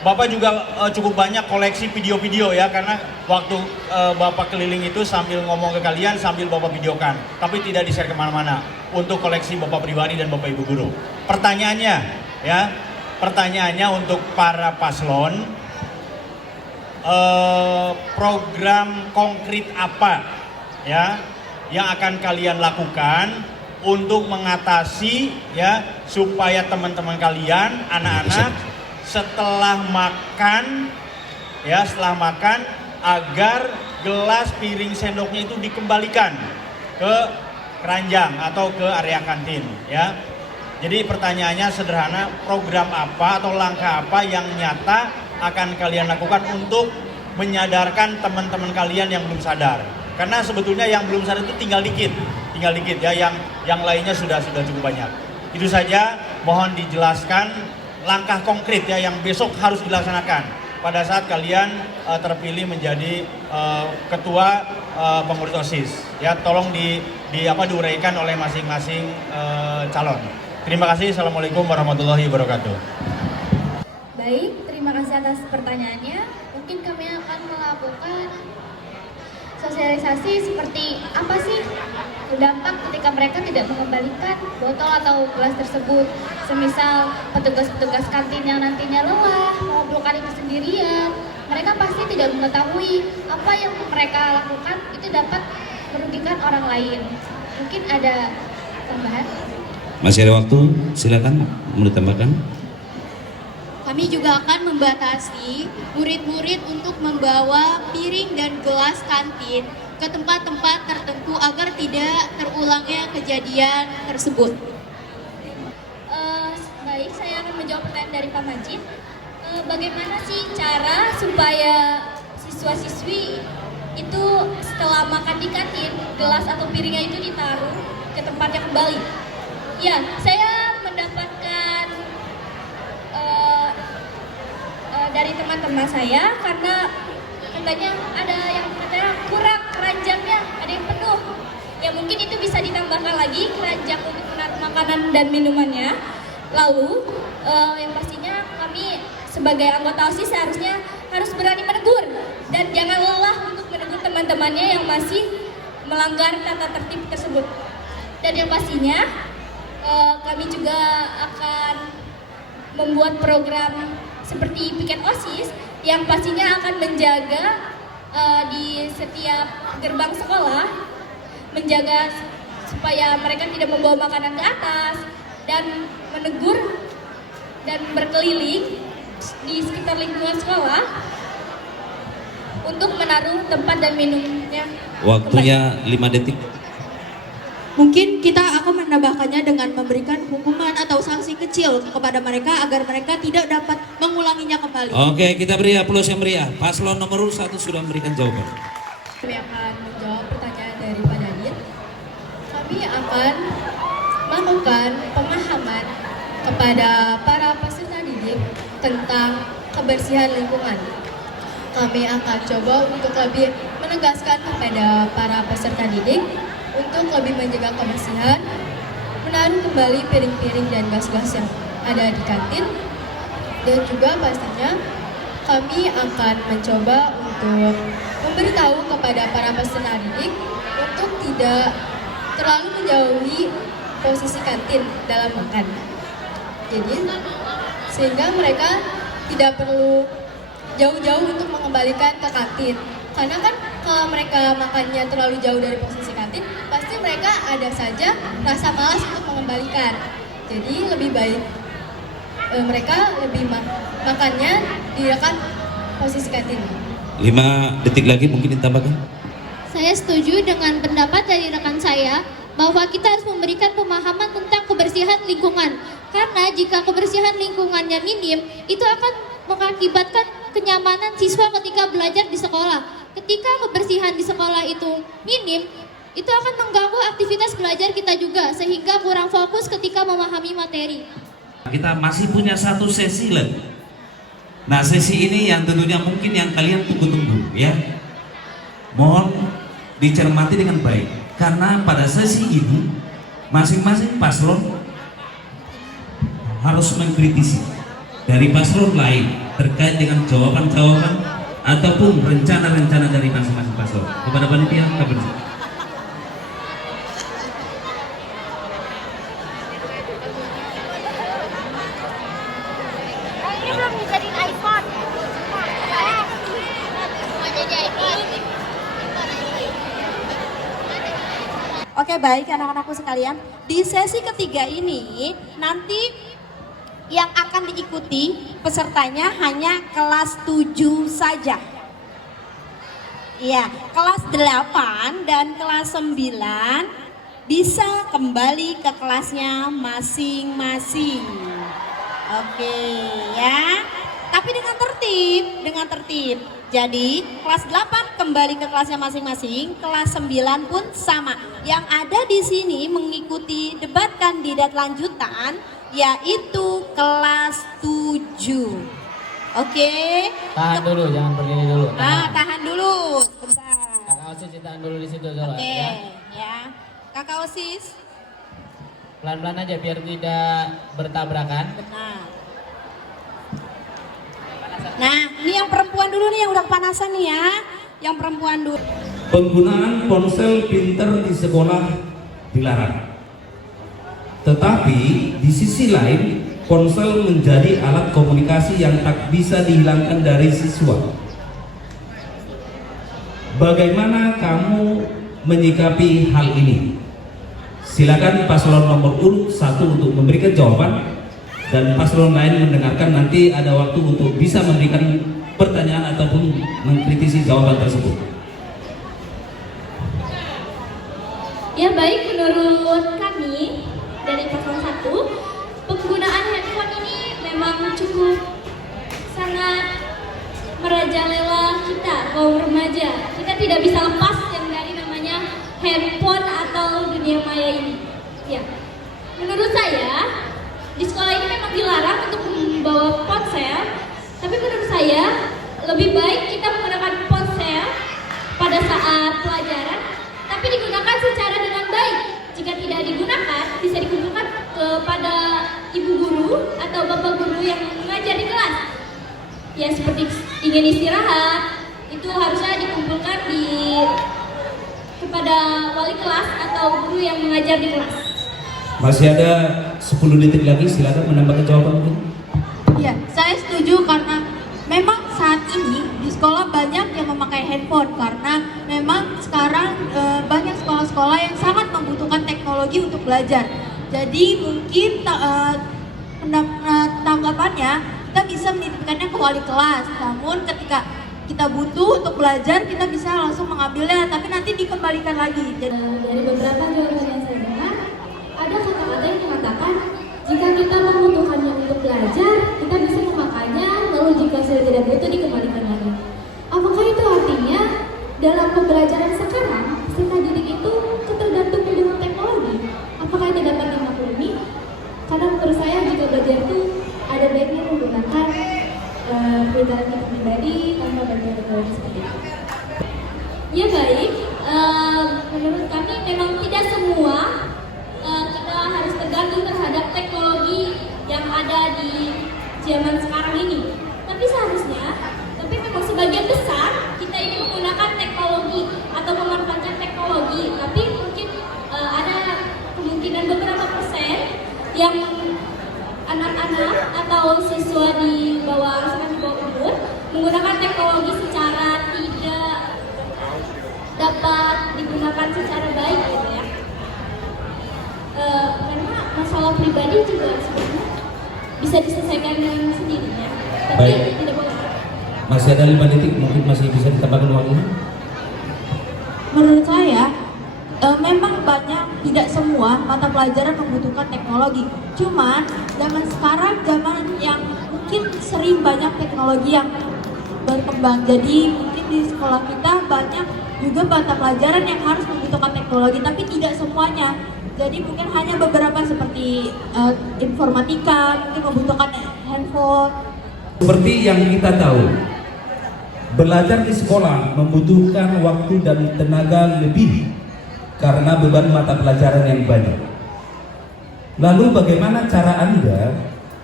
Bapak juga cukup banyak koleksi video-video ya, karena waktu Bapak keliling itu sambil ngomong ke kalian sambil Bapak videokan, tapi tidak di-share kemana-mana untuk koleksi Bapak pribadi dan Bapak Ibu guru. Pertanyaannya untuk para paslon, program konkret apa ya yang akan kalian lakukan untuk mengatasi ya supaya teman-teman kalian anak-anak setelah makan agar gelas, piring, sendoknya itu dikembalikan ke keranjang atau ke area kantin ya. Jadi pertanyaannya sederhana, program apa atau langkah apa yang nyata akan kalian lakukan untuk menyadarkan teman-teman kalian yang belum sadar? Karena sebetulnya yang belum sadar itu tinggal dikit ya, yang lainnya sudah cukup banyak. Itu saja, mohon dijelaskan langkah konkret ya yang besok harus dilaksanakan pada saat kalian terpilih menjadi ketua pengurus OSIS. Ya, tolong diuraikan oleh masing-masing calon. Terima kasih. Assalamualaikum warahmatullahi wabarakatuh. Baik, terima kasih atas pertanyaannya. Mungkin kami akan melakukan sosialisasi seperti apa sih dampak ketika mereka tidak mengembalikan botol atau gelas tersebut. Semisal petugas-petugas kantin yang nantinya lelah mengumpulkan itu sendirian, mereka pasti tidak mengetahui apa yang mereka lakukan itu dapat merugikan orang lain. Mungkin ada tambahan? Masih ada waktu, silakan mau ditambahkan. Kami juga akan membatasi murid-murid untuk membawa piring dan gelas kantin ke tempat-tempat tertentu agar tidak terulangnya kejadian tersebut. Baik, saya akan menjawab pertanyaan dari Pak Majid. Bagaimana sih cara supaya siswa-siswi itu setelah makan di kantin, gelas atau piringnya itu ditaruh ke tempatnya kembali? Ya, saya mendapatkan dari teman-teman saya, karena katanya ada yang katanya kurang keranjangnya, ada yang penuh. Ya mungkin itu bisa ditambahkan lagi keranjang untuk menaruh makanan dan minumannya. Lalu yang pastinya kami sebagai anggota OSIS seharusnya harus berani menegur dan jangan lelah untuk menegur teman-temannya yang masih melanggar tata tertib tersebut. Dan yang pastinya kami juga akan membuat program seperti piket OSIS yang pastinya akan menjaga di setiap gerbang sekolah, menjaga supaya mereka tidak membawa makanan ke atas dan menegur dan berkeliling di sekitar lingkungan sekolah untuk menaruh tempat dan minumnya. Waktunya 5 detik. Mungkin kita akan menambahkannya dengan memberikan hukuman atau sanksi kecil kepada mereka agar mereka tidak dapat mengulanginya kembali. Oke, kita beri aplaus yang meriah. Paslon nomor 1 sudah memberikan jawaban. Kami akan menjawab pertanyaan dari Pak Dadit. Kami akan melakukan pemahaman kepada para peserta didik tentang kebersihan lingkungan. Kami akan coba untuk lebih menegaskan kepada para peserta didik untuk lebih menjaga kebersihan, menaruh kembali piring-piring dan gelas-gelas yang ada di kantin, dan juga pastinya kami akan mencoba untuk memberitahu kepada para peserta didik untuk tidak terlalu menjauhi posisi kantin dalam makan. Jadi sehingga mereka tidak perlu jauh-jauh untuk mengembalikan ke kantin. Karena kan kalau mereka makannya terlalu jauh dari posisi kantin, pasti mereka ada saja rasa malas untuk mengembalikan. Jadi lebih baik mereka lebih makannya di dekat posisi kantin. 5 detik lagi mungkin ditambahkan. Saya setuju dengan pendapat dari rekan saya bahwa kita harus memberikan pemahaman tentang kebersihan lingkungan. Karena jika kebersihan lingkungannya minim, itu akan mengakibatkan kenyamanan siswa ketika belajar di sekolah. Ketika kebersihan di sekolah itu minim, Itu akan mengganggu aktivitas belajar kita juga, sehingga kurang fokus ketika memahami materi. Kita masih punya satu sesi lagi. Nah, sesi ini yang tentunya mungkin yang kalian tunggu-tunggu ya. Mohon dicermati dengan baik, karena pada sesi ini masing-masing paslon harus mengkritisi dari paslon lain terkait dengan jawaban-jawaban ataupun rencana-rencana dari masing-masing paslon. Kepada panitia, kami Oke, baik anak-anakku sekalian, di sesi ketiga ini nanti yang akan diikuti pesertanya hanya kelas 7 saja. Iya, kelas 8 dan kelas 9 bisa kembali ke kelasnya masing-masing. Oke ya, tapi dengan tertib. Jadi kelas 8 kembali ke kelasnya masing-masing, kelas 9 pun sama. Yang ada di sini mengikuti debat kandidat lanjutan yaitu kelas 7. Oke. Tahan dulu, jangan berdiri dulu. Tahan dulu. Bentar. Kakak OSIS ditahan dulu di situ dulu. Oke, Ya. ya. Kakak OSIS. Pelan-pelan aja biar tidak bertabrakan. Benar. Nah, ini yang perempuan dulu nih yang udah kepanasan nih ya. Yang perempuan dulu. Penggunaan ponsel pintar di sekolah dilarang. Tetapi di sisi lain, ponsel menjadi alat komunikasi yang tak bisa dihilangkan dari siswa. Bagaimana kamu menyikapi hal ini? Silakan paslon nomor urut 1 untuk memberikan jawaban dan paslon lain mendengarkan. Nanti ada waktu untuk bisa memberikan pertanyaan ataupun mengkritisi jawaban tersebut. Ya baik, menurut kami dari paslon 1, penggunaan handphone ini memang cukup sangat merajalela kita, kaum remaja. Kita tidak bisa lepas yang dari namanya handphone atau dunia maya ini. Ya, menurut saya di sekolah ini memang dilarang untuk membawa ponsel, tapi menurut saya lebih baik kita menggunakan ponsel pada saat pelajaran, tapi digunakan secara dengan baik. Jika tidak digunakan, bisa dikumpulkan kepada ibu guru atau bapak guru yang mengajar di kelas. Ya seperti ingin istirahat, itu harusnya dikumpulkan kepada wali kelas atau guru yang mengajar di kelas. Masih ada 10 detik lagi, silakan menambahkan jawaban mungkin. Iya, saya setuju karena memang saat ini di sekolah banyak yang memakai handphone karena memang sekarang banyak sekolah-sekolah yang sangat membutuhkan teknologi untuk belajar. Jadi mungkin tanggapannya kita bisa menitipkannya ke wali kelas. Namun ketika kita butuh untuk belajar, kita bisa langsung mengambilnya, tapi nanti dikembalikan lagi. Dari beberapa jawaban yang saya dengar, ada kata-kata yang mengatakan jika kita membutuhkannya untuk belajar, kita bisa memakainya, lalu jika sudah tidak butuh dikembalikan lagi. Apakah itu artinya dalam pembelajaran sekarang, peserta didik itu tergantung dengan teknologi? Apakah itu dapat dimaklumi? Karena menurut saya jika belajar itu ada baiknya menggunakan perlindungan kita pribadi tanpa bantuan teknologi seperti itu. Ya baik, menurut kami memang tidak semua kita harus tergantung terhadap teknologi yang ada di zaman sekarang ini. Tapi seharusnya, tapi memang sebagian besar kita ini menggunakan teknologi atau memanfaatkan teknologi. Tapi mungkin ada kemungkinan beberapa persen yang anak-anak atau siswa di bawah umur menggunakan teknologi secara tidak dapat digunakan secara baik gitu ya. Karena masalah pribadi juga sebenarnya bisa diselesaikan dengan sendirinya. Tapi Baik. tidak boleh. Masih ada 5 detik, mungkin masih bisa ditambahkan waktunya. Menurut saya, memang banyak, tidak semua mata pelajaran membutuhkan teknologi. Cuman zaman sekarang zaman yang mungkin sering banyak teknologi yang berkembang. Jadi mungkin di sekolah kita banyak juga mata pelajaran yang harus membutuhkan teknologi, tapi tidak semuanya. Jadi mungkin hanya beberapa seperti informatika, mungkin membutuhkan handphone. Seperti yang kita tahu, belajar di sekolah membutuhkan waktu dan tenaga lebih karena beban mata pelajaran yang banyak. Lalu bagaimana cara Anda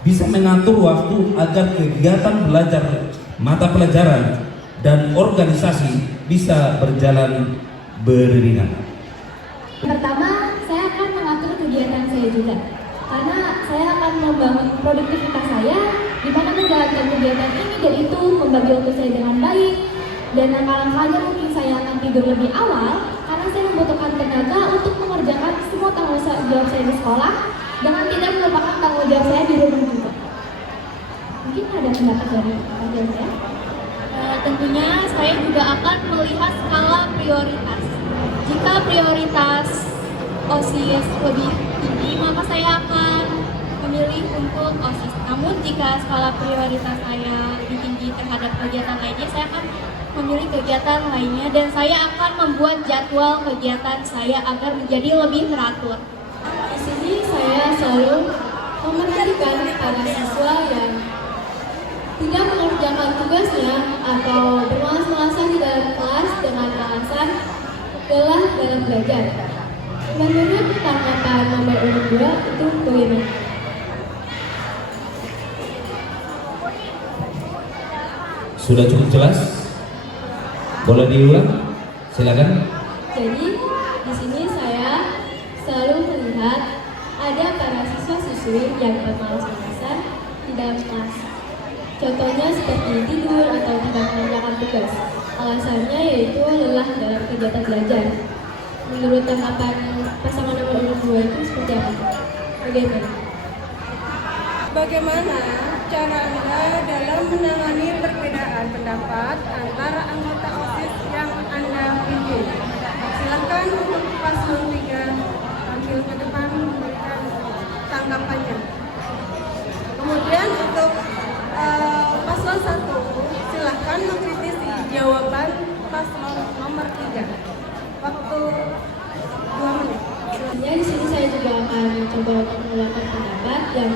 bisa mengatur waktu agar kegiatan belajar mata pelajaran dan organisasi bisa berjalan beriringan? Pertama, saya akan mengatur kegiatan saya juga, karena saya akan membangun produktivitas saya, di mana menjalankan kegiatan ini dan itu membagi waktu saya dengan baik. Dan langkah-langkahnya mungkin saya akan tidur lebih awal, karena saya membutuhkan tenaga untuk mengerjakan semua tanggung jawab saya di sekolah, dengan tidak melupakan tanggung jawab saya di rumah juga. Mungkin ada pendapat dari kalian ya? Tentunya saya juga akan melihat skala prioritas. Jika prioritas OSIS lebih tinggi, maka saya akan memilih untuk OSIS. Namun jika skala prioritas saya lebih tinggi terhadap kegiatan lainnya, saya akan memilih kegiatan lainnya dan saya akan membuat jadwal kegiatan saya agar menjadi lebih teratur. Di sini saya selalu memerhatikan para siswa yang tidak mengerjakan tugasnya atau bermalas-malasan di dalam kelas dengan alasan lelah dalam belajar. Menurut tanggapan nomor urut 2 itu bagaimana? Sudah cukup jelas? Boleh diulang? Silakan. Jadi di sini saya selalu melihat ada para siswa-siswi yang bermalas-malasan di dalam kelas. Contohnya seperti tidur atau tidak mengerjakan tugas. Alasannya yaitu lelah dalam kegiatan belajar. Menurut tanggapan pasangan nomor urut 2 itu seperti apa? Bagaimana? Bagaimana cara Anda dalam menangani perbedaan pendapat antara anggota OSIS yang Anda pimpin? Silakan untuk paslon 3 tampil ke depan memberikan tanggapannya. Kemudian untuk paslon 1 silakan mengkritisi jawaban paslon nomor 3. Waktu 2 menit. Ya, di sini saya juga akan coba untuk mengeluarkan pendapat yang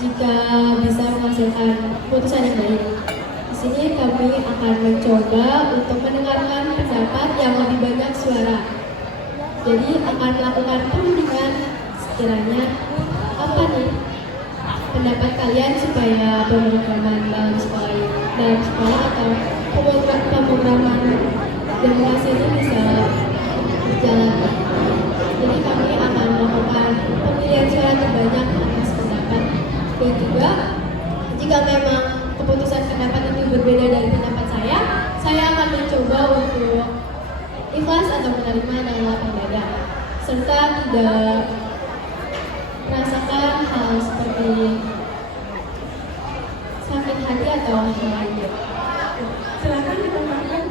jika bisa menghasilkan putusan yang baik. Di sini kami akan mencoba untuk mendengarkan pendapat yang lebih banyak suara. Jadi akan melakukan perundingan sekiranya apa nih pendapat kalian supaya pemrograman dalam sekolah atau pemrograman demokrasi ini bisa berjalan. Jadi kami akan melakukan pemilihan suara terbanyak atas pendapat, dan juga jika memang keputusan pendapat itu berbeda dari pendapat saya akan mencoba untuk ikhlas atau menerima dengan lapang dada, serta tidak merasakan hal seperti sakit hati atau hal lainnya. Silakan ditambahkan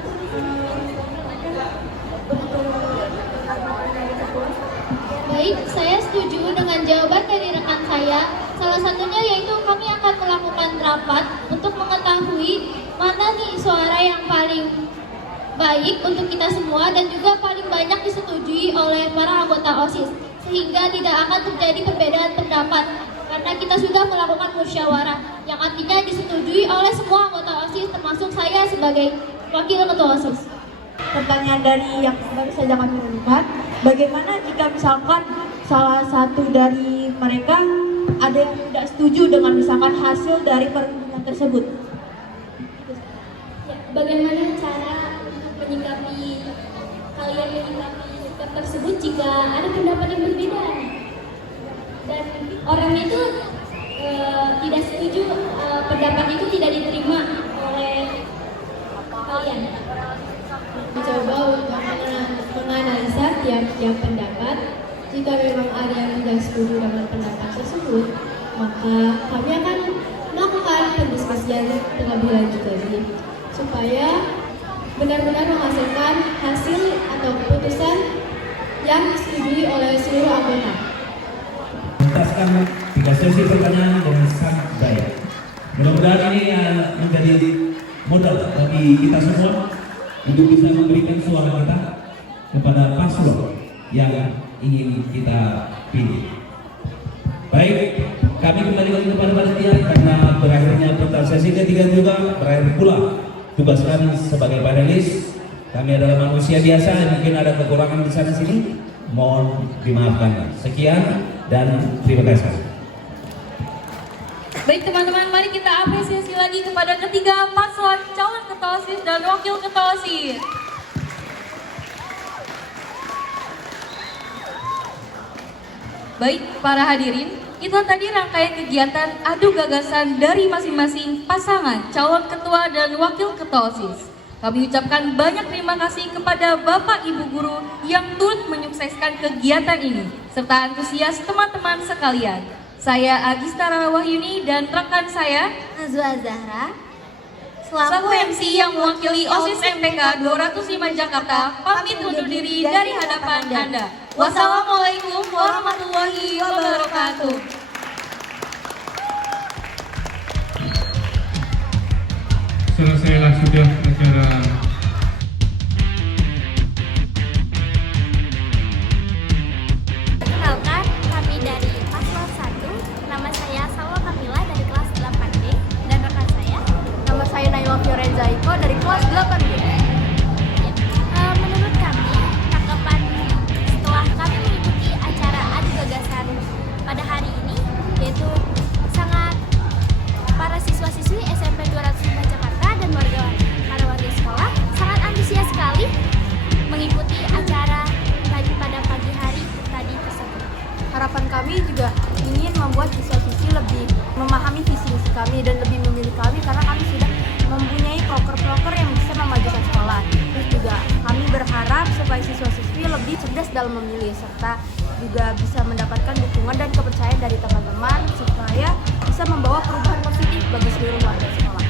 Baik, saya setuju dengan jawaban dari rekan saya. Salah satunya yaitu kami akan melakukan rapat untuk mengetahui mana nih suara yang paling baik untuk kita semua dan juga paling banyak disetujui oleh para anggota OSIS, sehingga tidak akan terjadi perbedaan pendapat karena kita sudah melakukan musyawarah yang artinya disetujui oleh semua anggota OSIS termasuk saya sebagai wakil ketua OSIS. Pertanyaan dari yang baru saja kami lihat, bagaimana jika misalkan salah satu dari mereka ada yang tidak setuju dengan misalkan hasil dari perundingan tersebut? Ya, bagaimana cara menyikapi kalian menyikapi sikap tersebut jika ada pendapat yang berbeda dan orang itu tidak setuju, pendapat itu tidak diterima oleh kalian? Mencoba untuk menganalisa tiap-tiap pendapat. Jika memang ada yang tidak setuju dengan pendapat tersebut, maka kami akan melakukan pendiskusian terlebih lanjut lagi supaya benar-benar menghasilkan hasil atau keputusan yang disetujui oleh seluruh anggota. Menuntaskan 3 sesi pertanyaan dengan sangat baik. Mudah-mudahan ini menjadi modal bagi kita semua untuk bisa memberikan suara kita kepada paslon yang ingin kita pilih. Baik, kami kembali lagi kepada panitia karena berakhirnya sesi ketiga juga berakhir pula tugas kami sebagai panelis. Kami adalah manusia biasa, mungkin ada kekurangan di sana sini, mohon dimaafkan. Sekian dan terima kasih. Baik teman-teman, mari kita apresiasi lagi kepada ketiga paslon calon ketua OSIS dan wakil ketua OSIS. Baik para hadirin, itu tadi rangkaian kegiatan adu gagasan dari masing-masing pasangan calon ketua dan wakil ketua OSIS. Kami ucapkan banyak terima kasih kepada Bapak Ibu Guru yang turut menyukseskan kegiatan ini, serta antusias teman-teman sekalian. Saya Agistara Wahyuni dan rekan saya Nazwa Zahra selaku MC yang mewakili OSIS MPK 205 Jakarta pamit undur diri dari hadapan Anda. Wassalamualaikum warahmatullahi wabarakatuh. Selesailah sudah acara. Perkenalkan, kami dari paslon 1. Nama saya Salwa Kamila dari kelas 8D dan rekan saya. Nama saya Naila Fiorenza Iko dari kelas 8B. Menurut kami, tanggapan setelah kami mengikuti acara adu gagasan pada hari ini, yaitu sangat para siswa-siswi SMP 205 Jakarta dan para warga sekolah sangat antusias sekali mengikuti acara tadi pada pagi hari tadi tersebut. Harapan kami juga ingin membuat siswa-siswi lebih memahami visi misi kami dan lebih memilih kami karena kami sudah mempunyai proker-proker yang bisa memajukan sekolah. Terus juga kami berharap supaya siswa-siswi lebih cerdas dalam memilih serta juga bisa mendapatkan dukungan dan kepercayaan dari teman-teman supaya bisa membawa perubahan positif bagi seluruh warga sekolah.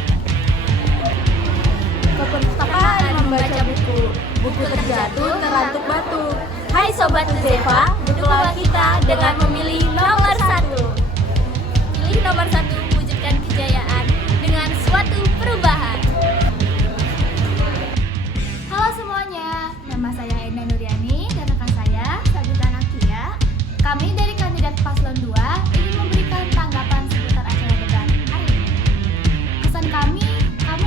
Ke perpustakaan membaca buku terjatuh terantuk batu. Hai Sobat Uzefa, dukunglah kita dengan memilih nomor 1. Pilih nomor 1, wujudkan kejayaan dengan suatu perubahan. Halo semuanya, nama saya Enda Nuriani dan rekan saya Sabita Nakia. Kami dari kandidat paslon 2 ingin memberikan tanggapan seputar acara debat hari ini. Kesan kami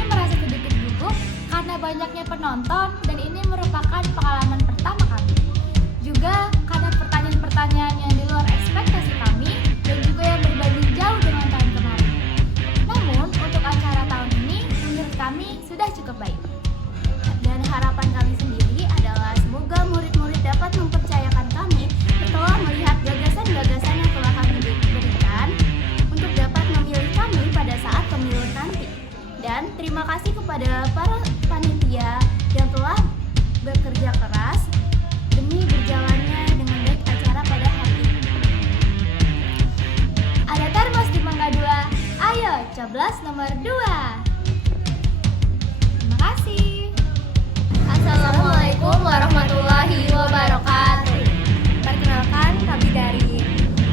merasa sedikit gugup karena banyaknya penonton dan ini merupakan pengalaman pertama kami. Juga karena pertanyaan-pertanyaan yang di luar ekspektasi kami dan juga yang berbanding jauh dengan tahun kemarin. Namun untuk acara tahun ini menurut kami sudah cukup baik. Dan harapan kami sendiri adalah semoga murid-murid dapat mempercayakan kami setelah melihat gagasan-gagasan yang telah kami berikan untuk dapat memilih kami pada saat pemilu nanti. Dan terima kasih kepada para panitia yang telah bekerja keras demi berjalannya dengan baik acara pada hari ini. Ada termos di Mangga 2, ayo coblos nomor 2. Terima kasih. Assalamualaikum warahmatullahi wabarakatuh. Perkenalkan, kami dari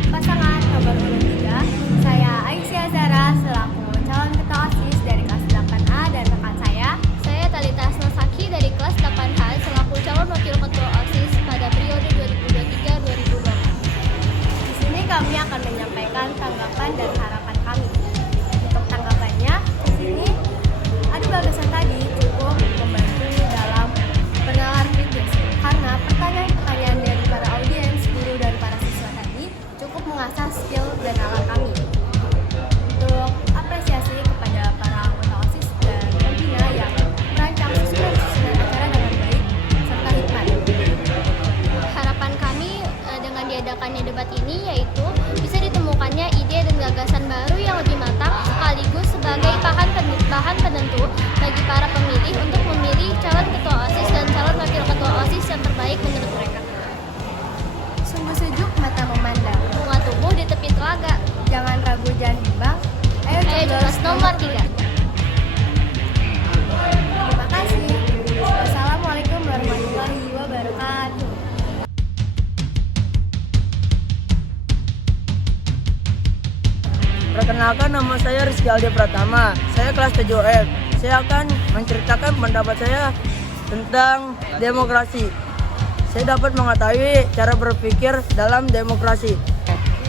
pasangan nomor 3. Saya Aisyah Zara selaku calon ketua OSIS dari kelas 8A dan rekan saya Talita Asnasaki dari kelas 8H selaku calon wakil ketua OSIS pada periode 2023-2024. Di sini kami akan menyampaikan tanggapan dan harapan kami. Untuk tanggapannya, di sini adu gagasan tadi cukup membantu dalam pengenalan kritis karena pertanyaan-pertanyaan dari para audiens, guru dan para siswa tadi cukup mengasah skill dan alat kami. Untuk apresiasi kepada para anggota OSIS dan pembina yang merancang susunan acara dengan baik serta hikmat. Harapan kami dengan diadakannya debat ini yaitu bisa ditemukannya ide dan gagasan baru yang lebih matang sekaligus sebagai bahan penentu bagi para pemilih untuk memilih calon ketua OSIS dan calon wakil ketua OSIS yang terbaik menurut mereka. Sungguh sejuk mata memandang, bunga tumbuh di tepi telaga. Jangan ragu, jangan bimbang. Ayo coblos nomor 3. Terima kasih. Wassalamualaikum warahmatullahi wabarakatuh. Perkenalkan, nama saya Rizky Aldi Pratama. Saya kelas 7F. Saya akan menceritakan pendapat saya tentang demokrasi. Saya dapat mengetahui cara berpikir dalam demokrasi.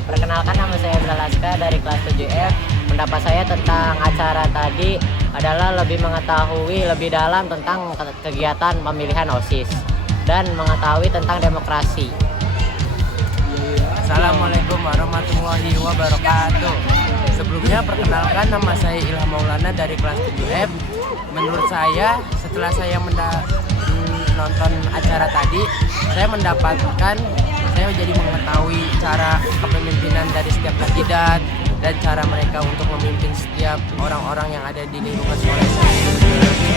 Perkenalkan, nama saya Indra Laska dari kelas 7F. Pendapat saya tentang acara tadi adalah lebih mengetahui lebih dalam tentang kegiatan pemilihan OSIS dan mengetahui tentang demokrasi. Assalamualaikum warahmatullahi wabarakatuh. Sebelumnya perkenalkan, nama saya Ilham Maulana dari kelas 7F. Menurut saya, setelah saya nonton acara tadi, saya jadi mengetahui cara kepemimpinan dari setiap kandidat dan cara mereka untuk memimpin setiap orang-orang yang ada di lingkungan sekolah saya.